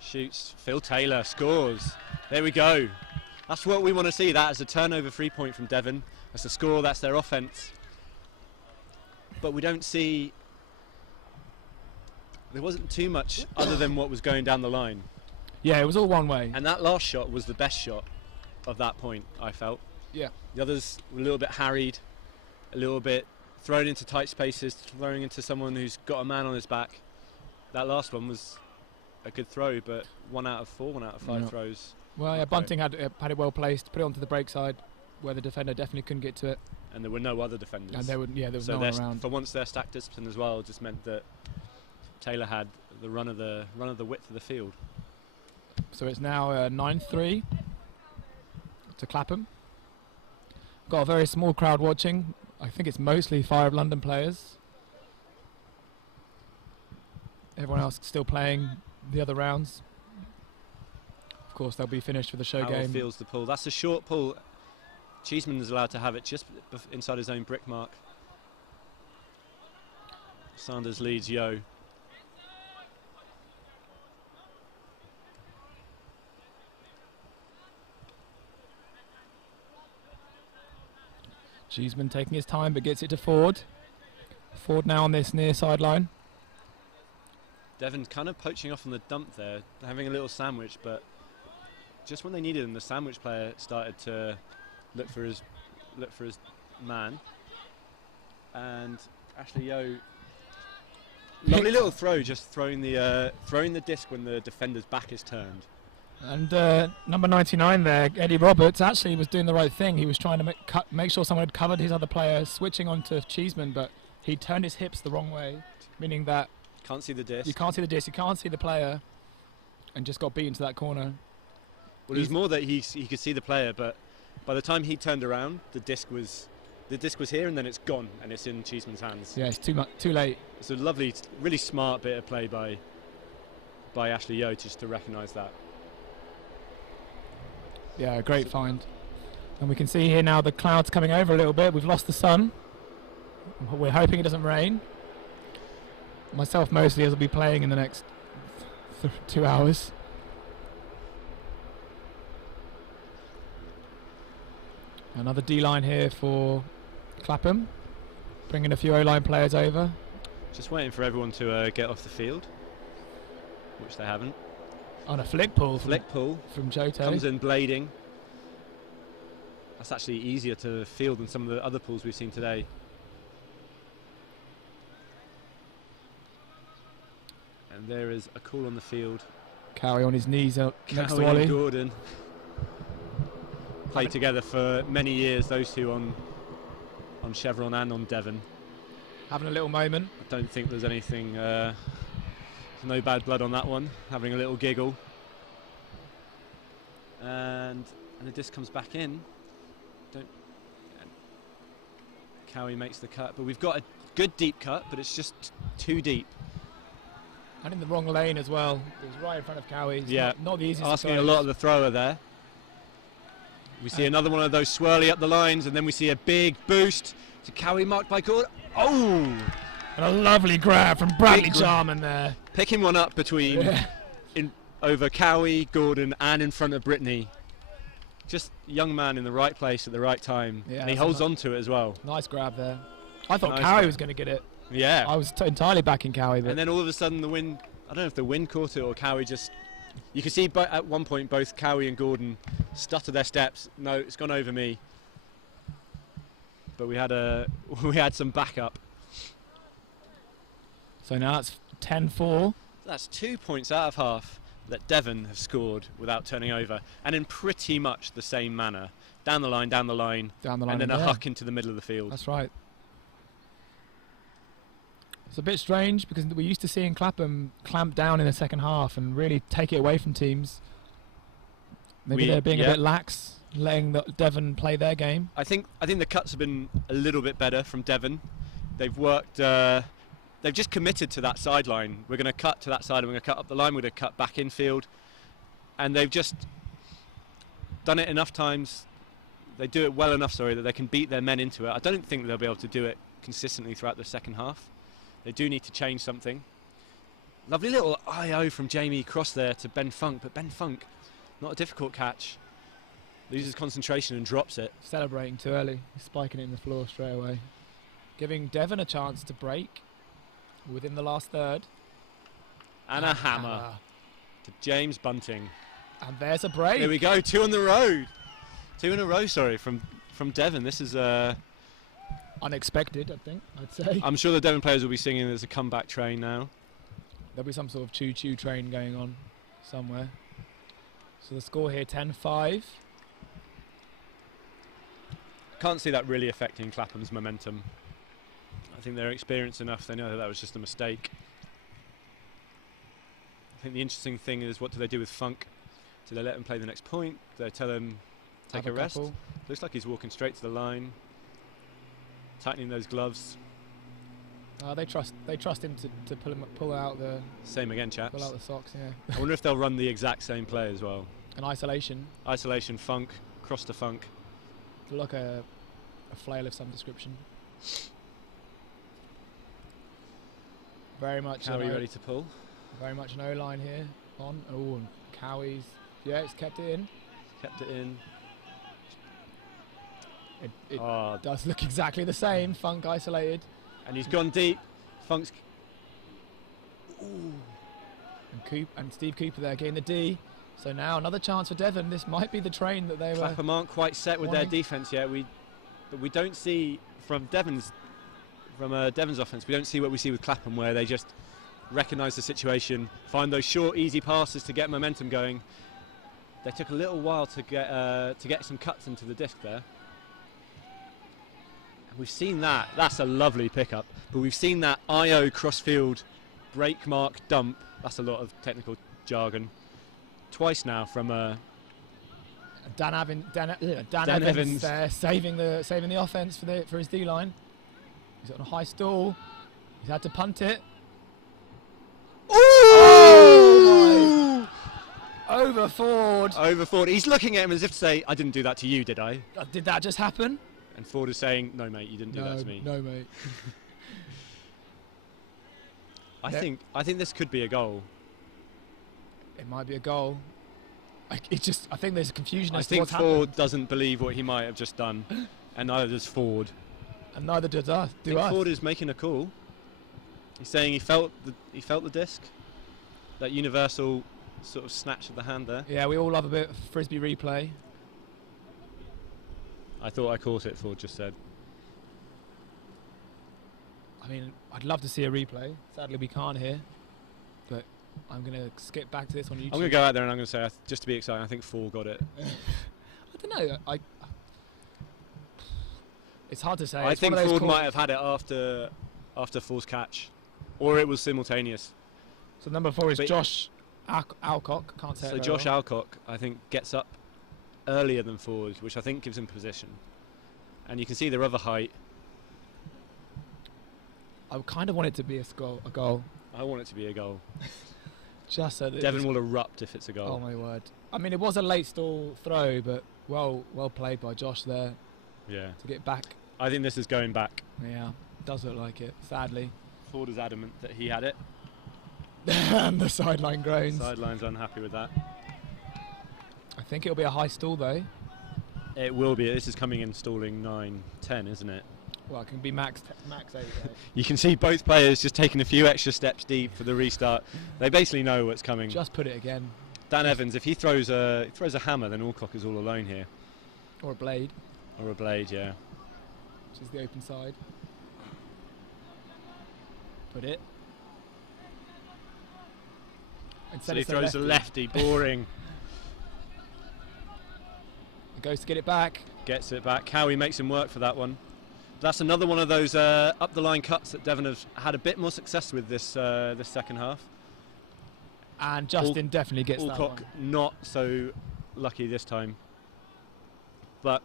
Shoots. Phil Taylor scores. There we go. That's what we want to see. That is a turnover 3-point from Devon. That's the score. That's their offence. But we don't see. There wasn't too much other than what was going down the line. Yeah, it was all one way. And that last shot was the best shot of that point, I felt. Yeah. The others were a little bit harried, a little bit thrown into tight spaces, throwing into someone who's got a man on his back. That last one was a good throw, but 1 out of 4, 1 out of 5 throws. Well, yeah, Bunting had it well placed, put it onto the break side, where the defender definitely couldn't get to it. And there were no other defenders. And there was no one around. For once, their stack discipline as well just meant that Taylor had the run of the width of the field. So it's now 9-3 to Clapham. Got a very small crowd watching. I think it's mostly Fire of London players. Everyone else still playing the other rounds. Of course, they'll be finished for the show game. Feels the pull. That's a short pull. Cheeseman is allowed to have it just inside his own brick mark. Sanders leads Yeo. Cheeseman taking his time but gets it to Ford. Ford now on this near sideline. Devon kind of poaching off on the dump there, having a little sandwich, but just when they needed him, the sandwich player started to look for his man. And Ashley Yeo, lovely little throw, just throwing the disc when the defender's back is turned. And number 99 there, Eddie Roberts, actually was doing the right thing. He was trying to make sure someone had covered his other player, switching onto Cheeseman, but he turned his hips the wrong way, meaning that can't see the disc. You can't see the disc, you can't see the player, and just got beaten to that corner. Well, it was more that he could see the player, but by the time he turned around, the disc was here, and then it's gone, and it's in Cheeseman's hands. Yeah, it's too late. It's a lovely, really smart bit of play by Ashley Yeo just to recognise that. Yeah, great find. And we can see here now the clouds coming over a little bit. We've lost the sun. We're hoping it doesn't rain. Myself mostly, as I'll be playing in the next 2 hours. Another D-line here for Clapham, bringing a few O-line players over. Just waiting for everyone to get off the field, which they haven't. On a flick pull from Joto. Comes in blading. That's actually easier to field than some of the other pulls we've seen today. And there is a call on the field. Cowie on his knees next to Cowie Ollie. and Gordon played together for many years, those two on Chevron and on Devon. having a little moment. I don't think there's anything, no bad blood on that one, having a little giggle. And the disc comes back in. Cowie makes the cut, but we've got a good deep cut, but it's just too deep. And in the wrong lane as well. It was right in front of Cowie. Yeah, not the easiest. Asking a lot of the thrower there. We see another one of those swirly up the lines, and then we see a big boost to Cowie, marked by Gordon. Oh! And a lovely grab from Bradley Jarman there. Picking one up between over Cowie, Gordon, and in front of Brittany. Just a young man in the right place at the right time, and he holds on to it as well. Nice grab there. I thought Nice Cowie grab. was going to get it. Yeah. I was entirely backing Cowie. But And then all of a sudden the wind, I don't know if the wind caught it or Cowie just, you can see at one point both Cowie and Gordon stutter their steps. No, it's gone over me. But we had some backup. So now it's 10-4. That's 2 points out of half that Devon have scored without turning over, and in pretty much the same manner. Down the line, Down the line, and then a huck into the middle of the field. That's right. It's a bit strange because we're used to seeing Clapham clamp down in the second half and really take it away from teams. Maybe they're being a bit lax, letting Devon play their game. I think the cuts have been a little bit better from Devon. They've worked. They've just committed to that sideline. We're going to cut to that side, and we're going to cut up the line. We're going to cut back infield, and they've just done it enough times. They do it well enough, that they can beat their men into it. I don't think they'll be able to do it consistently throughout the second half. They do need to change something. Lovely little IO from Jamie Cross there to Ben Funk, but Ben Funk, not a difficult catch. Loses concentration and drops it. Celebrating too early, spiking it in the floor straight away. Giving Devon a chance to break within the last third. And a hammer to James Bunting. And there's a break. Here we go, 2 on the road. 2 in a row, sorry, from Devon. This is unexpected, I think, I'd say. I'm sure the Devon players will be singing there's a comeback train now. There'll be some sort of choo-choo train going on somewhere. So the score here, 10-5. Can't see that really affecting Clapham's momentum. I think they're experienced enough, they know that was just a mistake. I think the interesting thing is, what do they do with Funk? Do they let him play the next point? Do they tell him take a rest? Couple. Looks like he's walking straight to the line, tightening those gloves. They trust him to pull out the Same again, chaps. pull out the socks. Yeah. I wonder if they'll run the exact same play as well. An isolation. Isolation, Funk, cross to Funk. Like a flail of some description. Very much. Cowie ready to pull. Very much an O-line here on. Oh, and Cowie's. Yeah, it's kept it in. Kept it in. It does look exactly the same. Funk isolated. And he's gone deep. Funk's. Ooh. And Steve Cooper there getting the D. So now another chance for Devon. This might be the train that they were. Clapham aren't quite set with their defence yet. But we don't see from Devon's offence. We don't see what we see with Clapham, where they just recognise the situation, find those short, easy passes to get momentum going. They took a little while to get some cuts into the disc there. And we've seen that. That's a lovely pickup. But we've seen that IO crossfield break mark dump. That's a lot of technical jargon. Twice now from Dan Evans there, saving the offence for his D line. He's on a high stall. He's had to punt it. Oh! Over Ford. Over Ford. He's looking at him as if to say, "I didn't do that to you, did I?" Did that just happen? And Ford is saying, "No, mate, you didn't do that to me." No, mate. I think this could be a goal. It might be a goal. I think there's a confusion as to think what's Ford happened. doesn't believe what he might have just done, and neither does Ford. And neither does us. I think Ford is making a call. He's saying he felt the disc, that universal sort of snatch of the hand there. Yeah, we all love a bit of frisbee replay. I thought I caught it, Ford just said. I mean, I'd love to see a replay. Sadly, we can't here. But I'm going to skip back to this on YouTube. I'm going to go out there and I'm going to say, just to be exciting, I think Ford got it. I don't know. It's hard to say. I think Ford might have had it after after false catch, or it was simultaneous. So number 4 is But- Josh Alcock. Can't say it So very Josh well. Alcock, I think, gets up earlier than Ford, which I think gives him position. And you can see their other height. I kind of want it to be a goal. I want it to be a goal. Just so that Devon will erupt if it's a goal. Oh my word! I mean, it was a late stall throw, but well played by Josh there Yeah. to get back. I think this is going back. Yeah, does look like it. Sadly, Ford is adamant that he had it. and the sideline groans. Sideline's unhappy with that. I think it'll be a high stall though. It will be. This is coming in stalling 9-10, isn't it? Well, it can be max 8 there. You can see both players just taking a few extra steps deep for the restart. They basically know what's coming. Just put it again, Dan Evans, if he throws a hammer, then Alcock is all alone here. or a blade, Or a blade, yeah. which is the open side. Put it. So he throws a lefty, boring. It goes to get it back. Gets it back. Cowie makes him work for that one. That's another one of those up the line cuts that Devon have had a bit more success with this second half. And Justin definitely gets that Alcock one. not so lucky this time. But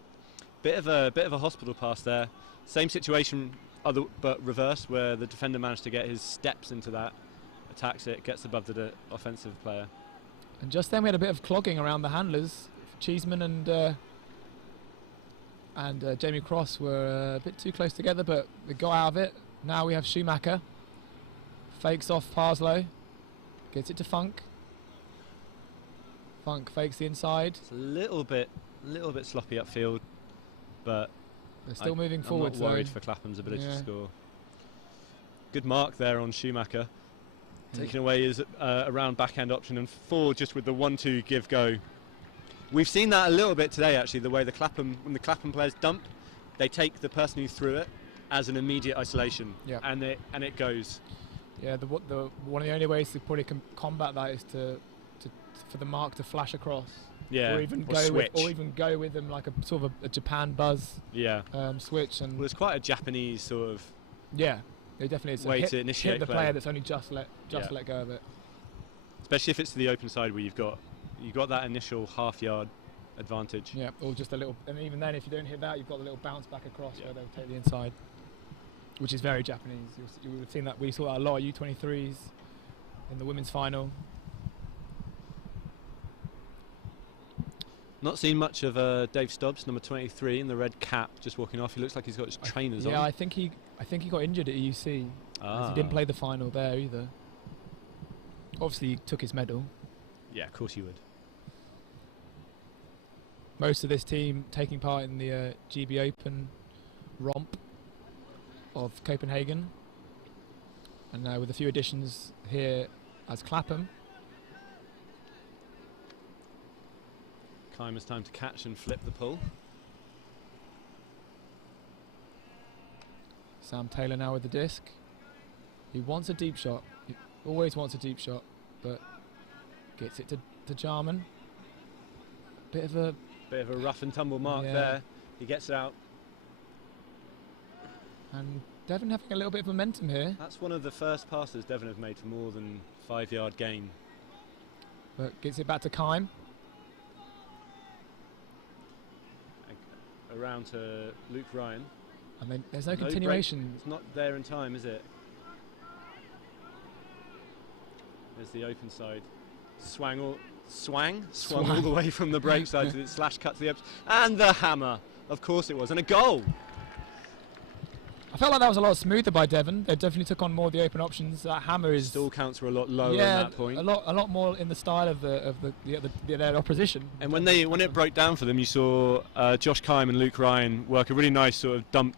bit of a hospital pass there. Same situation, but reverse, where the defender managed to get his steps into that, attacks it, gets above the offensive player. And just then we had a bit of clogging around the handlers. Cheeseman and Jamie Cross were a bit too close together, but we got out of it. Now we have Schumacher. Fakes off Parslow. Gets it to Funk. Funk fakes the inside. It's a little bit sloppy upfield, but They're still moving I'm forward. not worried for Clapham's ability to Yeah. score. Good mark there on Schumacher. Taking away his around backhand option, and Ford just with the 1-2 give go. We've seen that a little bit today, actually. The way when the Clapham players dump, they take the person who threw it as an immediate isolation, Yeah. and it goes. Yeah, the one of the only ways to probably combat that is for the mark to flash across. Yeah, Or even go with them like a sort of a Japan buzz Yeah. switch. And Well, it's quite a Japanese sort of yeah, it definitely is. way hit, to initiate hit the play. player that's only just let Yeah. go of it. especially if it's to the open side where you've got that initial half-yard advantage. Yeah, or just a little, and even then, if you don't hit that, you've got a little bounce back across Yeah. where they'll take the inside, which is very Japanese. You would have seen that. We saw that a lot of U23s in the women's final. Not seen much of Dave Stubbs, number 23, in the red cap, just walking off. He looks like he's got his trainers on. Yeah, I think he got injured at EUC. As he didn't play the final there either. Obviously, he took his medal. Yeah, of course he would. Most of this team taking part in the GB Open romp of Copenhagen, and now with a few additions here as Clapham. Keimer's time to catch and flip the pull. Sam Taylor now with the disc. He wants a deep shot. He always wants a deep shot, but gets it to Jarman. Bit of a rough and tumble mark Yeah. there. He gets it out. and Devon having a little bit of momentum here, That's one of the first passes Devon have made for more than 5-yard gain. but gets it back to Keim. Around to Luke Ryan. And then there's no No break. continuation. It's not there in time, is it? There's the open side. Swung all the way from the break side to the slash cut to the ups. And the hammer. Of course it was. And a goal. I felt like that was a lot smoother by Devon. They definitely took on more of the open options. That hammer is Stall counts were a lot lower yeah, at that point. a lot more in the style of their opposition. And when it broke down for them, you saw Josh Keim and Luke Ryan work a really nice sort of dump.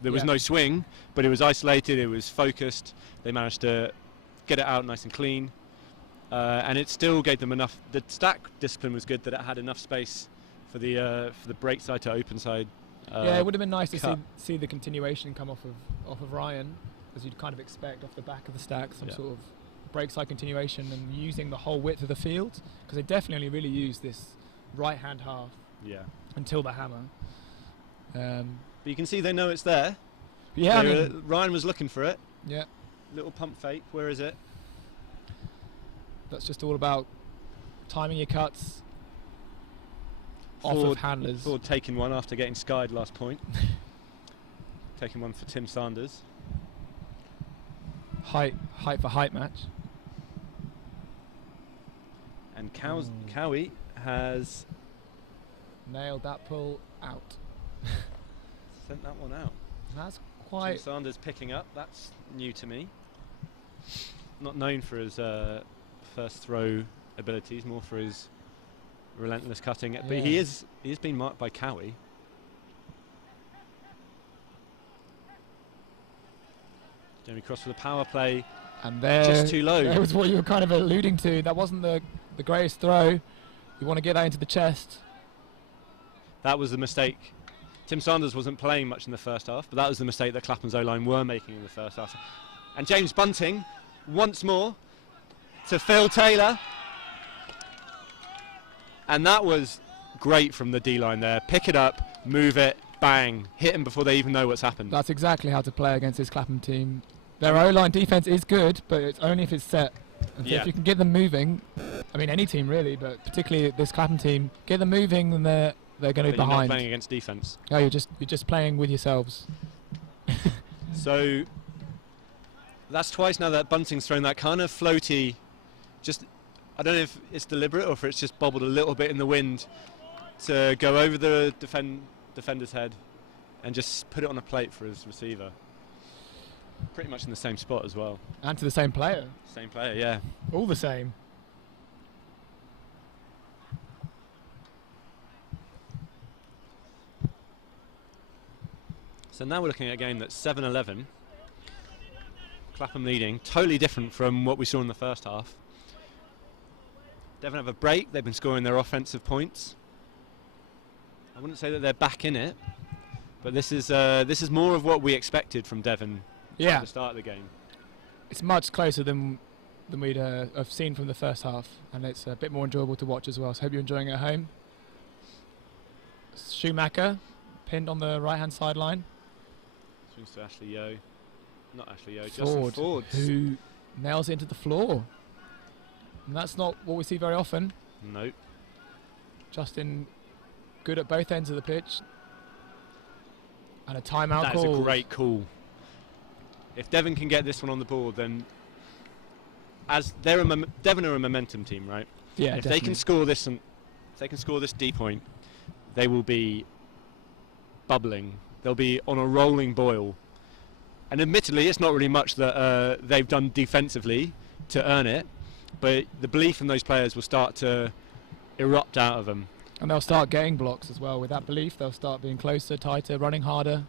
There was Yeah. no swing, but it was isolated. It was focused. They managed to get it out nice and clean, and it still gave them enough. The stack discipline was good that it had enough space for the break side to open side. Yeah, it would have been nice to cut. see the continuation come off of Ryan, as you'd kind of expect off the back of the stack, some Yeah. sort of break side continuation and using the whole width of the field, because they definitely only really used this right hand half Yeah, until the hammer. but you can see they know it's there. Yeah, Ryan was looking for it. Yeah, Little pump fake. Where is it? that's just all about timing your cuts off Ford, of handlers. Ford taking one after getting skied last point. Taking one for Tim Sanders. Height for height match. And Cowie has Nailed that pull out. sent that one out. That's Tim quite. Sanders picking up. That's new to me. Not known for his first throw abilities, more for his relentless cutting. But Yeah. he is being marked by Cowie. Jamie Cross for the power play. And there, Just too low. That was what you were kind of alluding to. That wasn't the greatest throw. You want to get that into the chest. That was the mistake. Tim Sanders wasn't playing much in the first half, but that was the mistake that Clapham's O-line were making in the first half. And James Bunting, once more, to Phil Taylor. And that was great from the D-line there. Pick it up, move it, bang. Hit them before they even know what's happened. That's exactly how to play against this Clapham team. Their O-line defense is good, but it's only if it's set. And so Yeah. if you can get them moving, I mean any team really, but particularly this Clapham team, get them moving, and they're going to be But you're not behind. playing against defence. No, you're just playing with yourselves. So that's twice now that Bunting's thrown that kind of floaty, just, I don't know if it's deliberate or if it's just bobbled a little bit in the wind to go over the defender's head and just put it on a plate for his receiver. Pretty much in the same spot as well. And to the same player. Same player, yeah. All the same. So now we're looking at a game that's 7-11. Clapham leading, totally different from what we saw in the first half. Devon have a break, they've been scoring their offensive points. I wouldn't say that they're back in it, but this is more of what we expected from Devon Yeah, at the start of the game. it's much closer than we'd have seen from the first half, and it's a bit more enjoyable to watch as well. So hope you're enjoying it at home. Schumacher pinned on the right-hand sideline. Swings to Ashley Yo. Not Ashley Yo, Justin Ford. who nails it into the floor. And that's not what we see very often. Nope. Justin, good at both ends of the pitch. And a timeout That's call. a great call. If Devon can get this one on the board, then as they're Devon are a momentum team, right? Yeah, If they can score this, and if they can score this D point, they will be bubbling. They'll be on a rolling boil. And admittedly, it's not really much that they've done defensively to earn it, but the belief in those players will start to erupt out of them. And they'll start getting blocks as well. With that belief, they'll start being closer, tighter, running harder.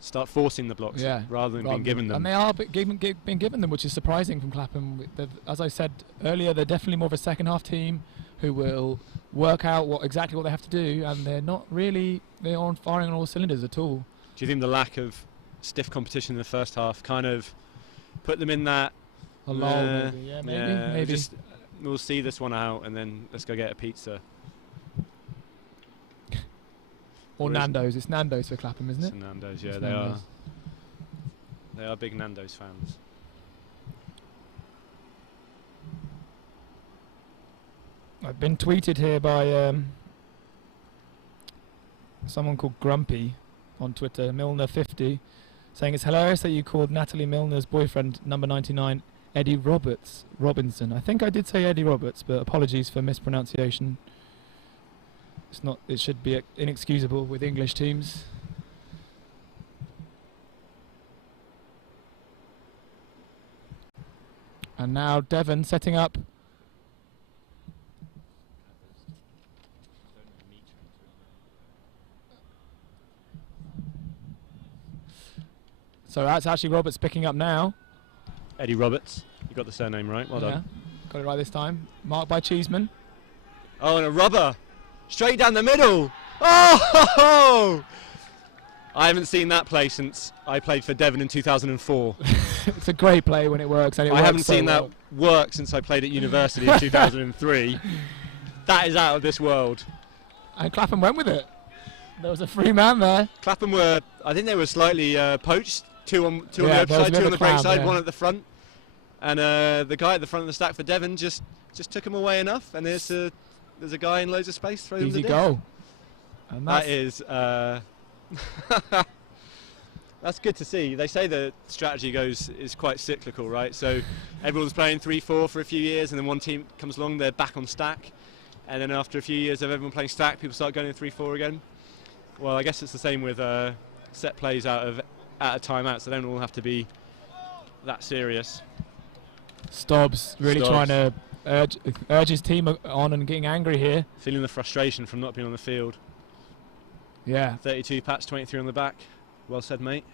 Start forcing the blocks rather than being given them. And they are being given them, which is surprising from Clapham. As I said earlier, they're definitely more of a second half team who will work out exactly what they have to do, and they're not really firing on all cylinders at all. Do you think the lack of stiff competition in the first half kind of put them in that A lull, maybe. Yeah, maybe. just we'll see this one out and then let's go get a pizza. Or Nando's. It's Nando's for Clapham, isn't it? It's Nando's, yeah, It's they Nando's. are. They are big Nando's fans. I've been tweeted here by someone called Grumpy on Twitter, Milner50, saying it's hilarious that you called Natalie Milner's boyfriend, number 99, Eddie Robinson. I think I did say Eddie Roberts, but apologies for mispronunciation. It's not. It should be inexcusable with English teams. And now Devon setting up. So that's actually Roberts picking up now. Eddie Roberts, you got the surname right, well done. Got it right this time. Marked by Cheeseman. Oh, and a rubber, straight down the middle. Oh! I haven't seen that play since I played for Devon in 2004. It's a great play when it works, and it I works haven't so seen well. that work since I played at university in 2003. That is out of this world. And Clapham went with it. There was a free man there. Clapham were, I think they were slightly poached two on the Yeah, other there was side, a bit two of on a the break clam, side, yeah. one at the front. And the guy at the front of the stack for Devon just took him away enough. And there's a guy in loads of space. Throw him Easy the goal. And That is. That's good to see. They say the strategy is quite cyclical, right? So everyone's playing 3-4 for a few years, and then one team comes along, they're back on stack, and then after a few years of everyone playing stack, people start going in 3-4 again. Well, I guess it's the same with set plays out of a timeout, so they don't all have to be that serious. Stobbs really trying to urge his team on and getting angry here. Feeling the frustration from not being on the field. Yeah. 32 Pats, 23 on the back. Well said, mate.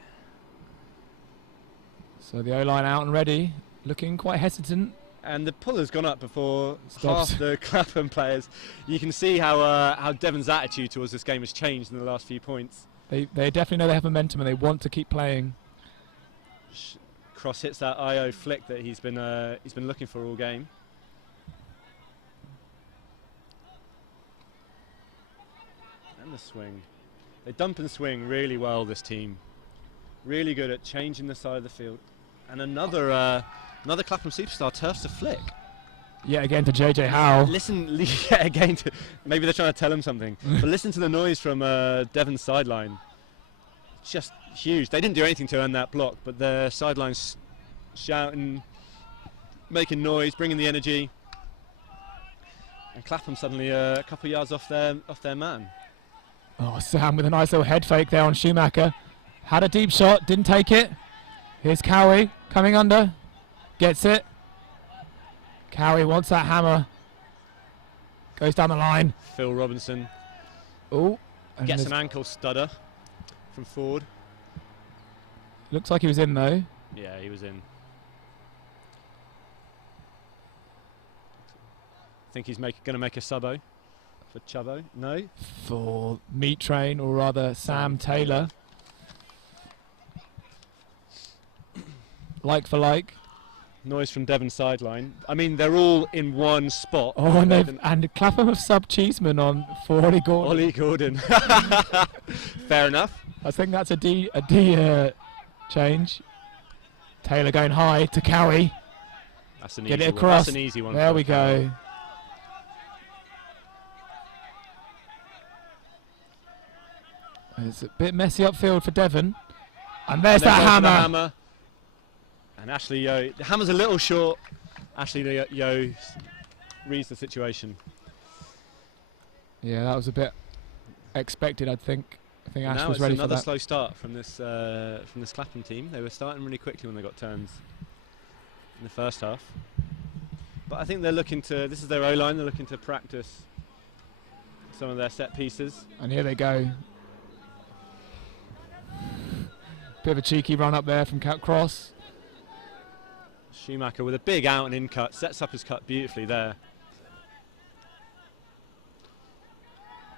So the O-line out and ready, looking quite hesitant. And the puller's gone up before Stops. half the Clapham players. You can see how Devon's attitude towards this game has changed in the last few points. They definitely know they have momentum and they want to keep playing. Cross hits that IO flick that he's been looking for all game. And the swing. They dump and swing really well, this team. Really good at changing the side of the field. And another Clapham superstar turfs a flick. Yet again to JJ Howe. Listen, yet again to, maybe they're trying to tell him something. But listen to the noise from Devon's sideline. Just huge. They didn't do anything to earn that block, but the sideline's shouting, making noise, bringing the energy. And Clapham suddenly a couple of yards off their man. Oh, Sam with a nice little head fake there on Schumacher. Had a deep shot, didn't take it. Here's Cowie coming under. Gets it. Cowie wants that hammer. Goes down the line. Phil Robinson Oh, gets an ankle stutter from Ford. Looks like he was in though. Yeah, he was in. Think he's going to make a subbo for Chubbo. No. For Meat Train, or rather Sam Taylor. Like for like. Noise from Devon's sideline. I mean, they're all in one spot. Oh, and Clapham have subbed Cheeseman on for Ollie Gordon. Ollie Gordon. Fair enough. I think that's a D change. Taylor going high to Cowie. That's an Get easy it across. One. That's an easy one. There we go. It's a bit messy upfield for Devon. And there's that hammer. And Ashley Yo. The hammer's a little short. Ashley Yo reads the situation. Yeah, that was a bit expected, I think. I think Ash Now was it's ready for another that. slow start from this Clapham team. They were starting really quickly when they got turns in the first half. But I think they're looking to, this is their O-line, they're looking to practice some of their set pieces. And here they go. Bit of a cheeky run up there from Cat Cross. Schumacher with a big out and in cut, sets up his cut beautifully there.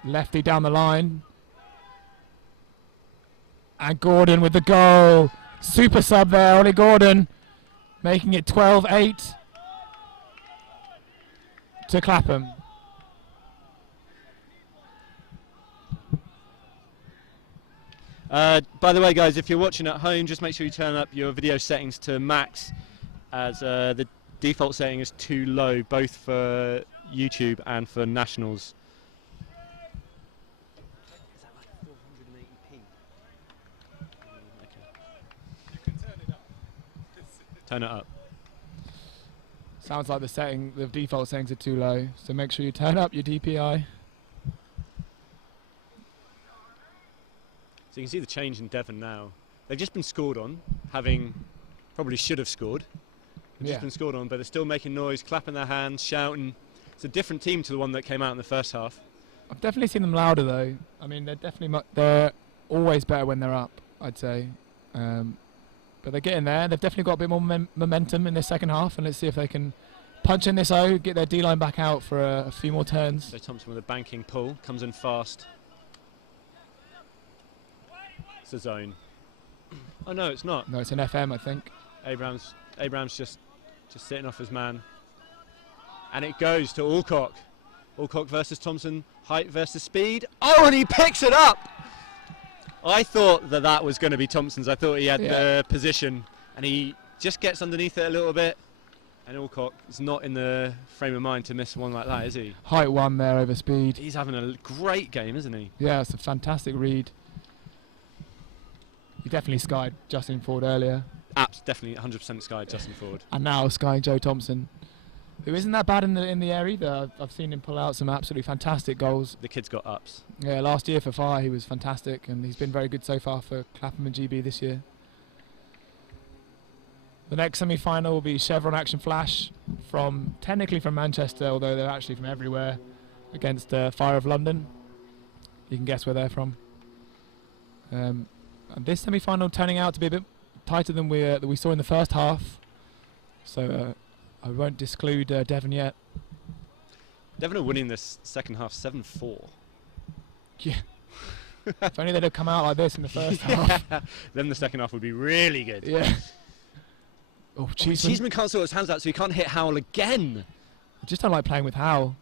Lefty down the line. And Gordon with the goal. Super sub there, Ollie Gordon. Making it 12-8 to Clapham. By the way, guys, if you're watching at home, just make sure you turn up your video settings to max, as the default setting is too low, both for YouTube and for nationals. Is that like 480p? Okay. You can turn it up. Turn it up. Sounds like the default settings are too low, so make sure you turn up your DPI. So you can see the change in Devon now. They've just been scored on, having probably should have scored. They've just been scored on, but they're still making noise, clapping their hands, shouting. It's a different team to the one that came out in the first half. I've definitely seen them louder though. I mean, they're always better when they're up, I'd say. But they're getting there. They've definitely got a bit more momentum in the second half, and let's see if they can punch in this O, get their D-line back out for a few more turns. So Thompson with a banking pull, comes in fast. It's a zone. Oh no, it's not. No, it's an FM, I think. Abrams just sitting off his man. And it goes to Alcock. Alcock versus Thompson, height versus speed. Oh, and he picks it up! I thought that was going to be Thompson's. I thought he had Yeah. the position, and he just gets underneath it a little bit. And Alcock is not in the frame of mind to miss one like that, is he? Height one there over speed. He's having a great game, isn't he? Yeah, it's a fantastic read. He definitely skied Justin Ford earlier. Definitely 100% skied Justin Ford. And now skying Joe Thompson, who isn't that bad in the air either. I've seen him pull out some absolutely fantastic goals. The kid's got ups. Yeah, last year for Fire he was fantastic, and he's been very good so far for Clapham and GB this year. The next semi-final will be Chevron Action Flash, technically from Manchester, although they're actually from everywhere, against Fire of London. You can guess where they're from. And this semi-final turning out to be a bit tighter than we saw in the first half. So I won't disclude Devon yet. Devon are winning this second half 7-4. Yeah. If only they'd have come out like this in the first half. Then the second half would be really good. Yeah. Oh, Cheeseman can't sort his hands out, so he can't hit Howell again. I just don't like playing with Howell.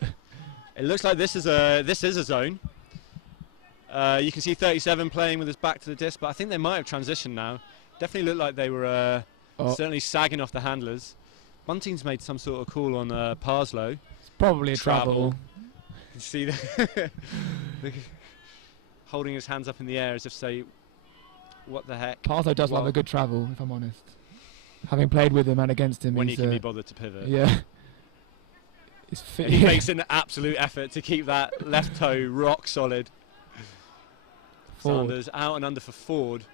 It looks like this is a zone. You can see 37 playing with his back to the disc, but I think they might have transitioned now. Definitely looked like they were certainly sagging off the handlers. Bunting's made some sort of call on Parslow. It's probably a travel. You see holding his hands up in the air as if to say, what the heck? Parslow does love a good travel, if I'm honest. Having played with him and against him, when he can be bothered to pivot. Yeah. He makes an absolute effort to keep that left toe rock solid. Ford. Sanders out and under for Ford.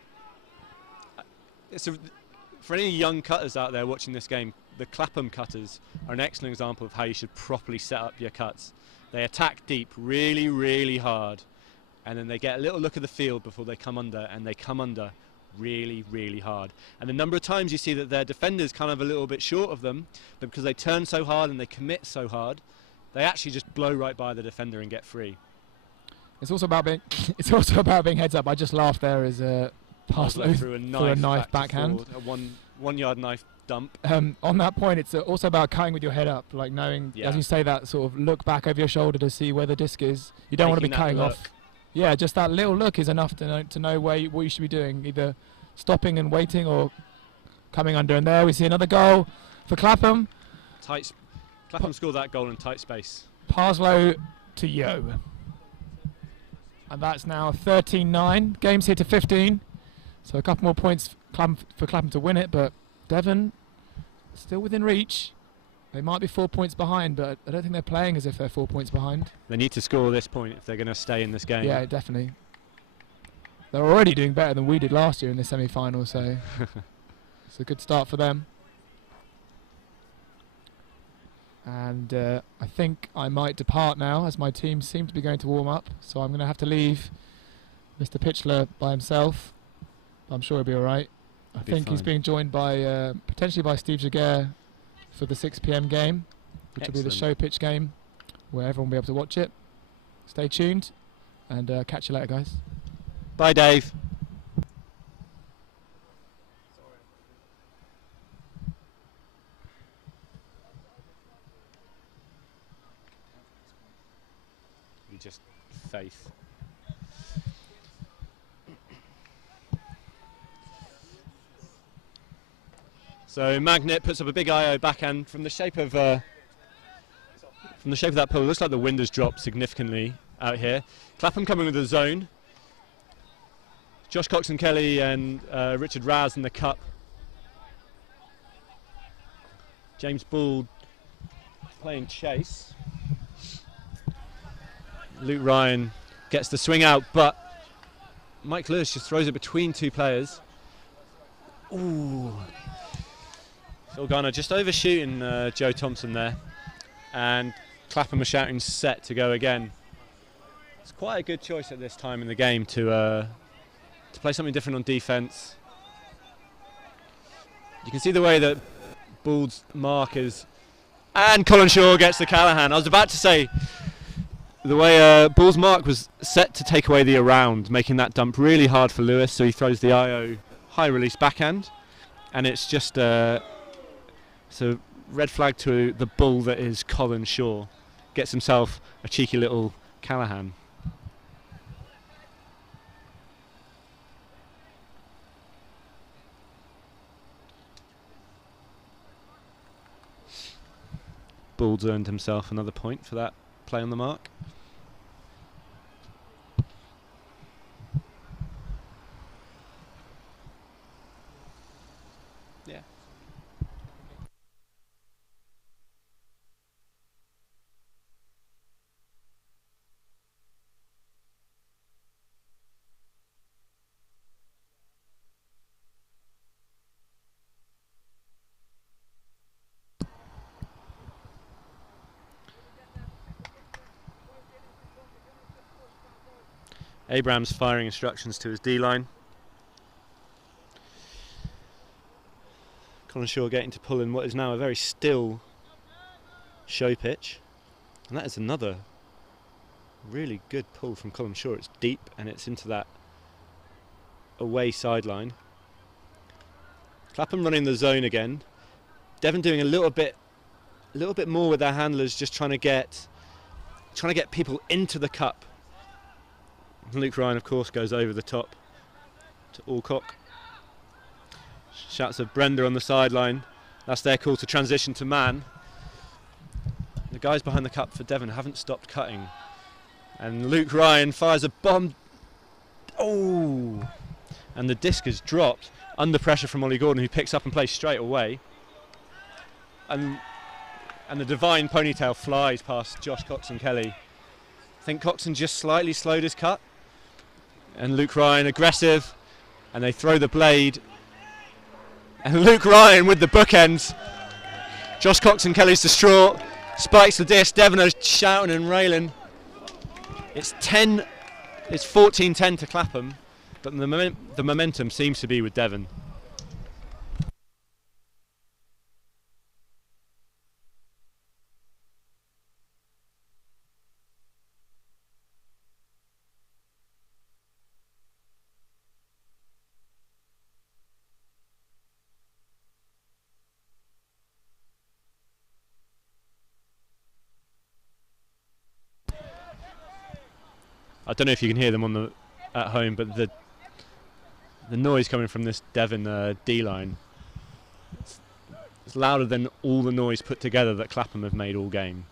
For any young cutters out there watching this game, the Clapham cutters are an excellent example of how you should properly set up your cuts. They attack deep really, really hard, and then they get a little look at the field before they come under, and they come under really, really hard. And the number of times you see that their defender's kind of a little bit short of them, but because they turn so hard and they commit so hard, they actually just blow right by the defender and get free. It's also about being heads up. I just laughed there as Parslow threw a knife backhand. A 1 yard knife dump. On that point, it's also about cutting with your head up, like knowing, as you say, that sort of look back over your shoulder to see where the disc is. You don't want to be cutting off. Yeah, just that little look is enough to know what you should be doing, either stopping and waiting or coming under. And there we see another goal for Clapham. Clapham scored that goal in tight space. Parslow to Yo. And that's now 13-9. Game's here to 15. So a couple more points for Clapham to win it, but Devon still within reach. They might be 4 points behind, but I don't think they're playing as if they're 4 points behind. They need to score this point if they're going to stay in this game. Yeah, definitely. They're already doing better than we did last year in the semi-final, so it's a good start for them. And I think I might depart now, as my team seem to be going to warm up, so I'm going to have to leave Mr. Pichler by himself. I'm sure he'll be all right. I think he's being joined by potentially by Steve Jaguar for the 6 p.m. game, which will be the show pitch game, where everyone will be able to watch it. Stay tuned, and catch you later, guys. Bye, Dave. Just faith. So Magnet puts up a big IO backhand from the shape of that pull. It looks like the wind has dropped significantly out here. Clapham coming with a zone. Josh Coxon-Kelly and Richard Raz in the cup. James Ball playing chase. Luke Ryan gets the swing out, but Mike Lewis just throws it between two players. Ooh. Phil Garner just overshooting Joe Thompson there, and Clapham are shouting set to go again. It's quite a good choice at this time in the game to play something different on defence. You can see the way that Bould's mark is, and Colin Shaw gets the Callahan. I was about to say, the way Ball's mark was set to take away the around, making that dump really hard for Lewis, so he throws the IO high release backhand, and it's just so red flag to the bull that is Colin Shaw. Gets himself a cheeky little Callahan. Bulls earned himself another point for that play on the mark. Yeah. Abraham's firing instructions to his D-line. Colin Shaw getting to pull in what is now a very still show pitch. And that is another really good pull from Colin Shaw. It's deep and it's into that away sideline. Clapham running the zone again. Devon doing a little bit more with their handlers, just trying to get people into the cup. Luke Ryan, of course, goes over the top to Alcock. Shouts of Brenda on the sideline. That's their call to transition to man. The guys behind the cup for Devon haven't stopped cutting. And Luke Ryan fires a bomb. Oh! And the disc is dropped under pressure from Ollie Gordon, who picks up and plays straight away. And the divine ponytail flies past Josh Coxon-Kelly. I think Coxon just slightly slowed his cut. And Luke Ryan aggressive, and they throw the blade. And Luke Ryan with the bookends. Josh Coxon-Kelly's distraught, spikes the disc. Devon are shouting and railing. It's 14-10 to Clapham, but the momentum seems to be with Devon. I don't know if you can hear them at home, but the noise coming from this Devon D-line, it's louder than all the noise put together that Clapham have made all game.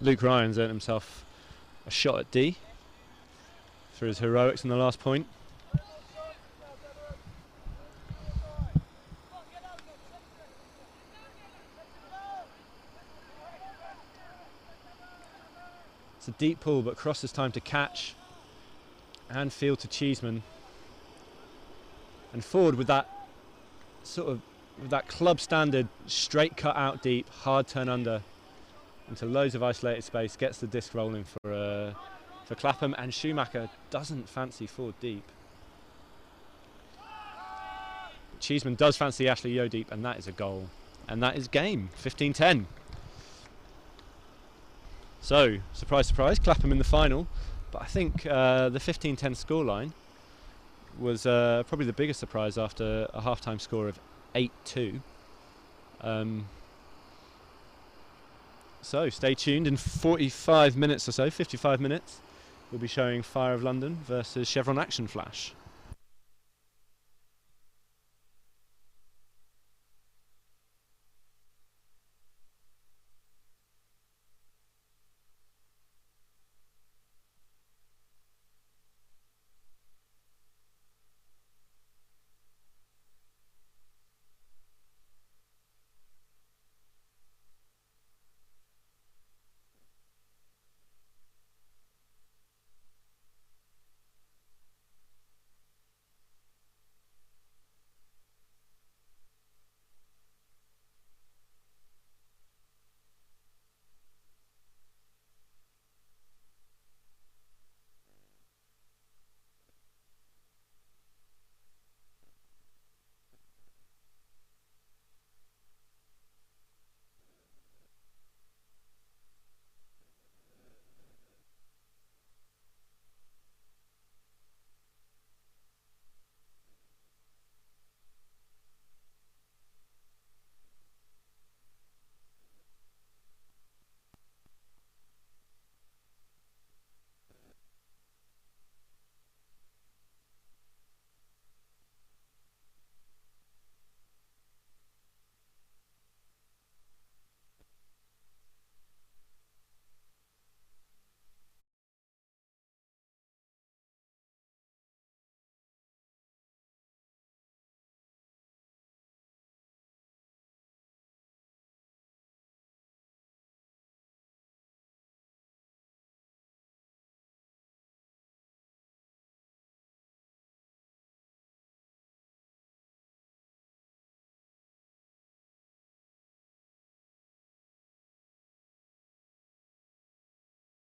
Luke Ryan's earned himself a shot at D for his heroics in the last point. It's a deep pull, but Cross has time to catch and field to Cheeseman. And forward with that club standard straight cut out deep, hard turn under into loads of isolated space, gets the disc rolling for Clapham, and Schumacher doesn't fancy forward deep. Cheeseman does fancy Ashley Yo deep, and that is a goal. And that is game, 15-10. So, surprise, surprise, Clapham in the final. But I think the 15-10 scoreline was probably the biggest surprise after a half-time score of 8-2. So stay tuned. In 45 minutes or so, 55 minutes, we'll be showing Fire of London versus Chevron Action Flash.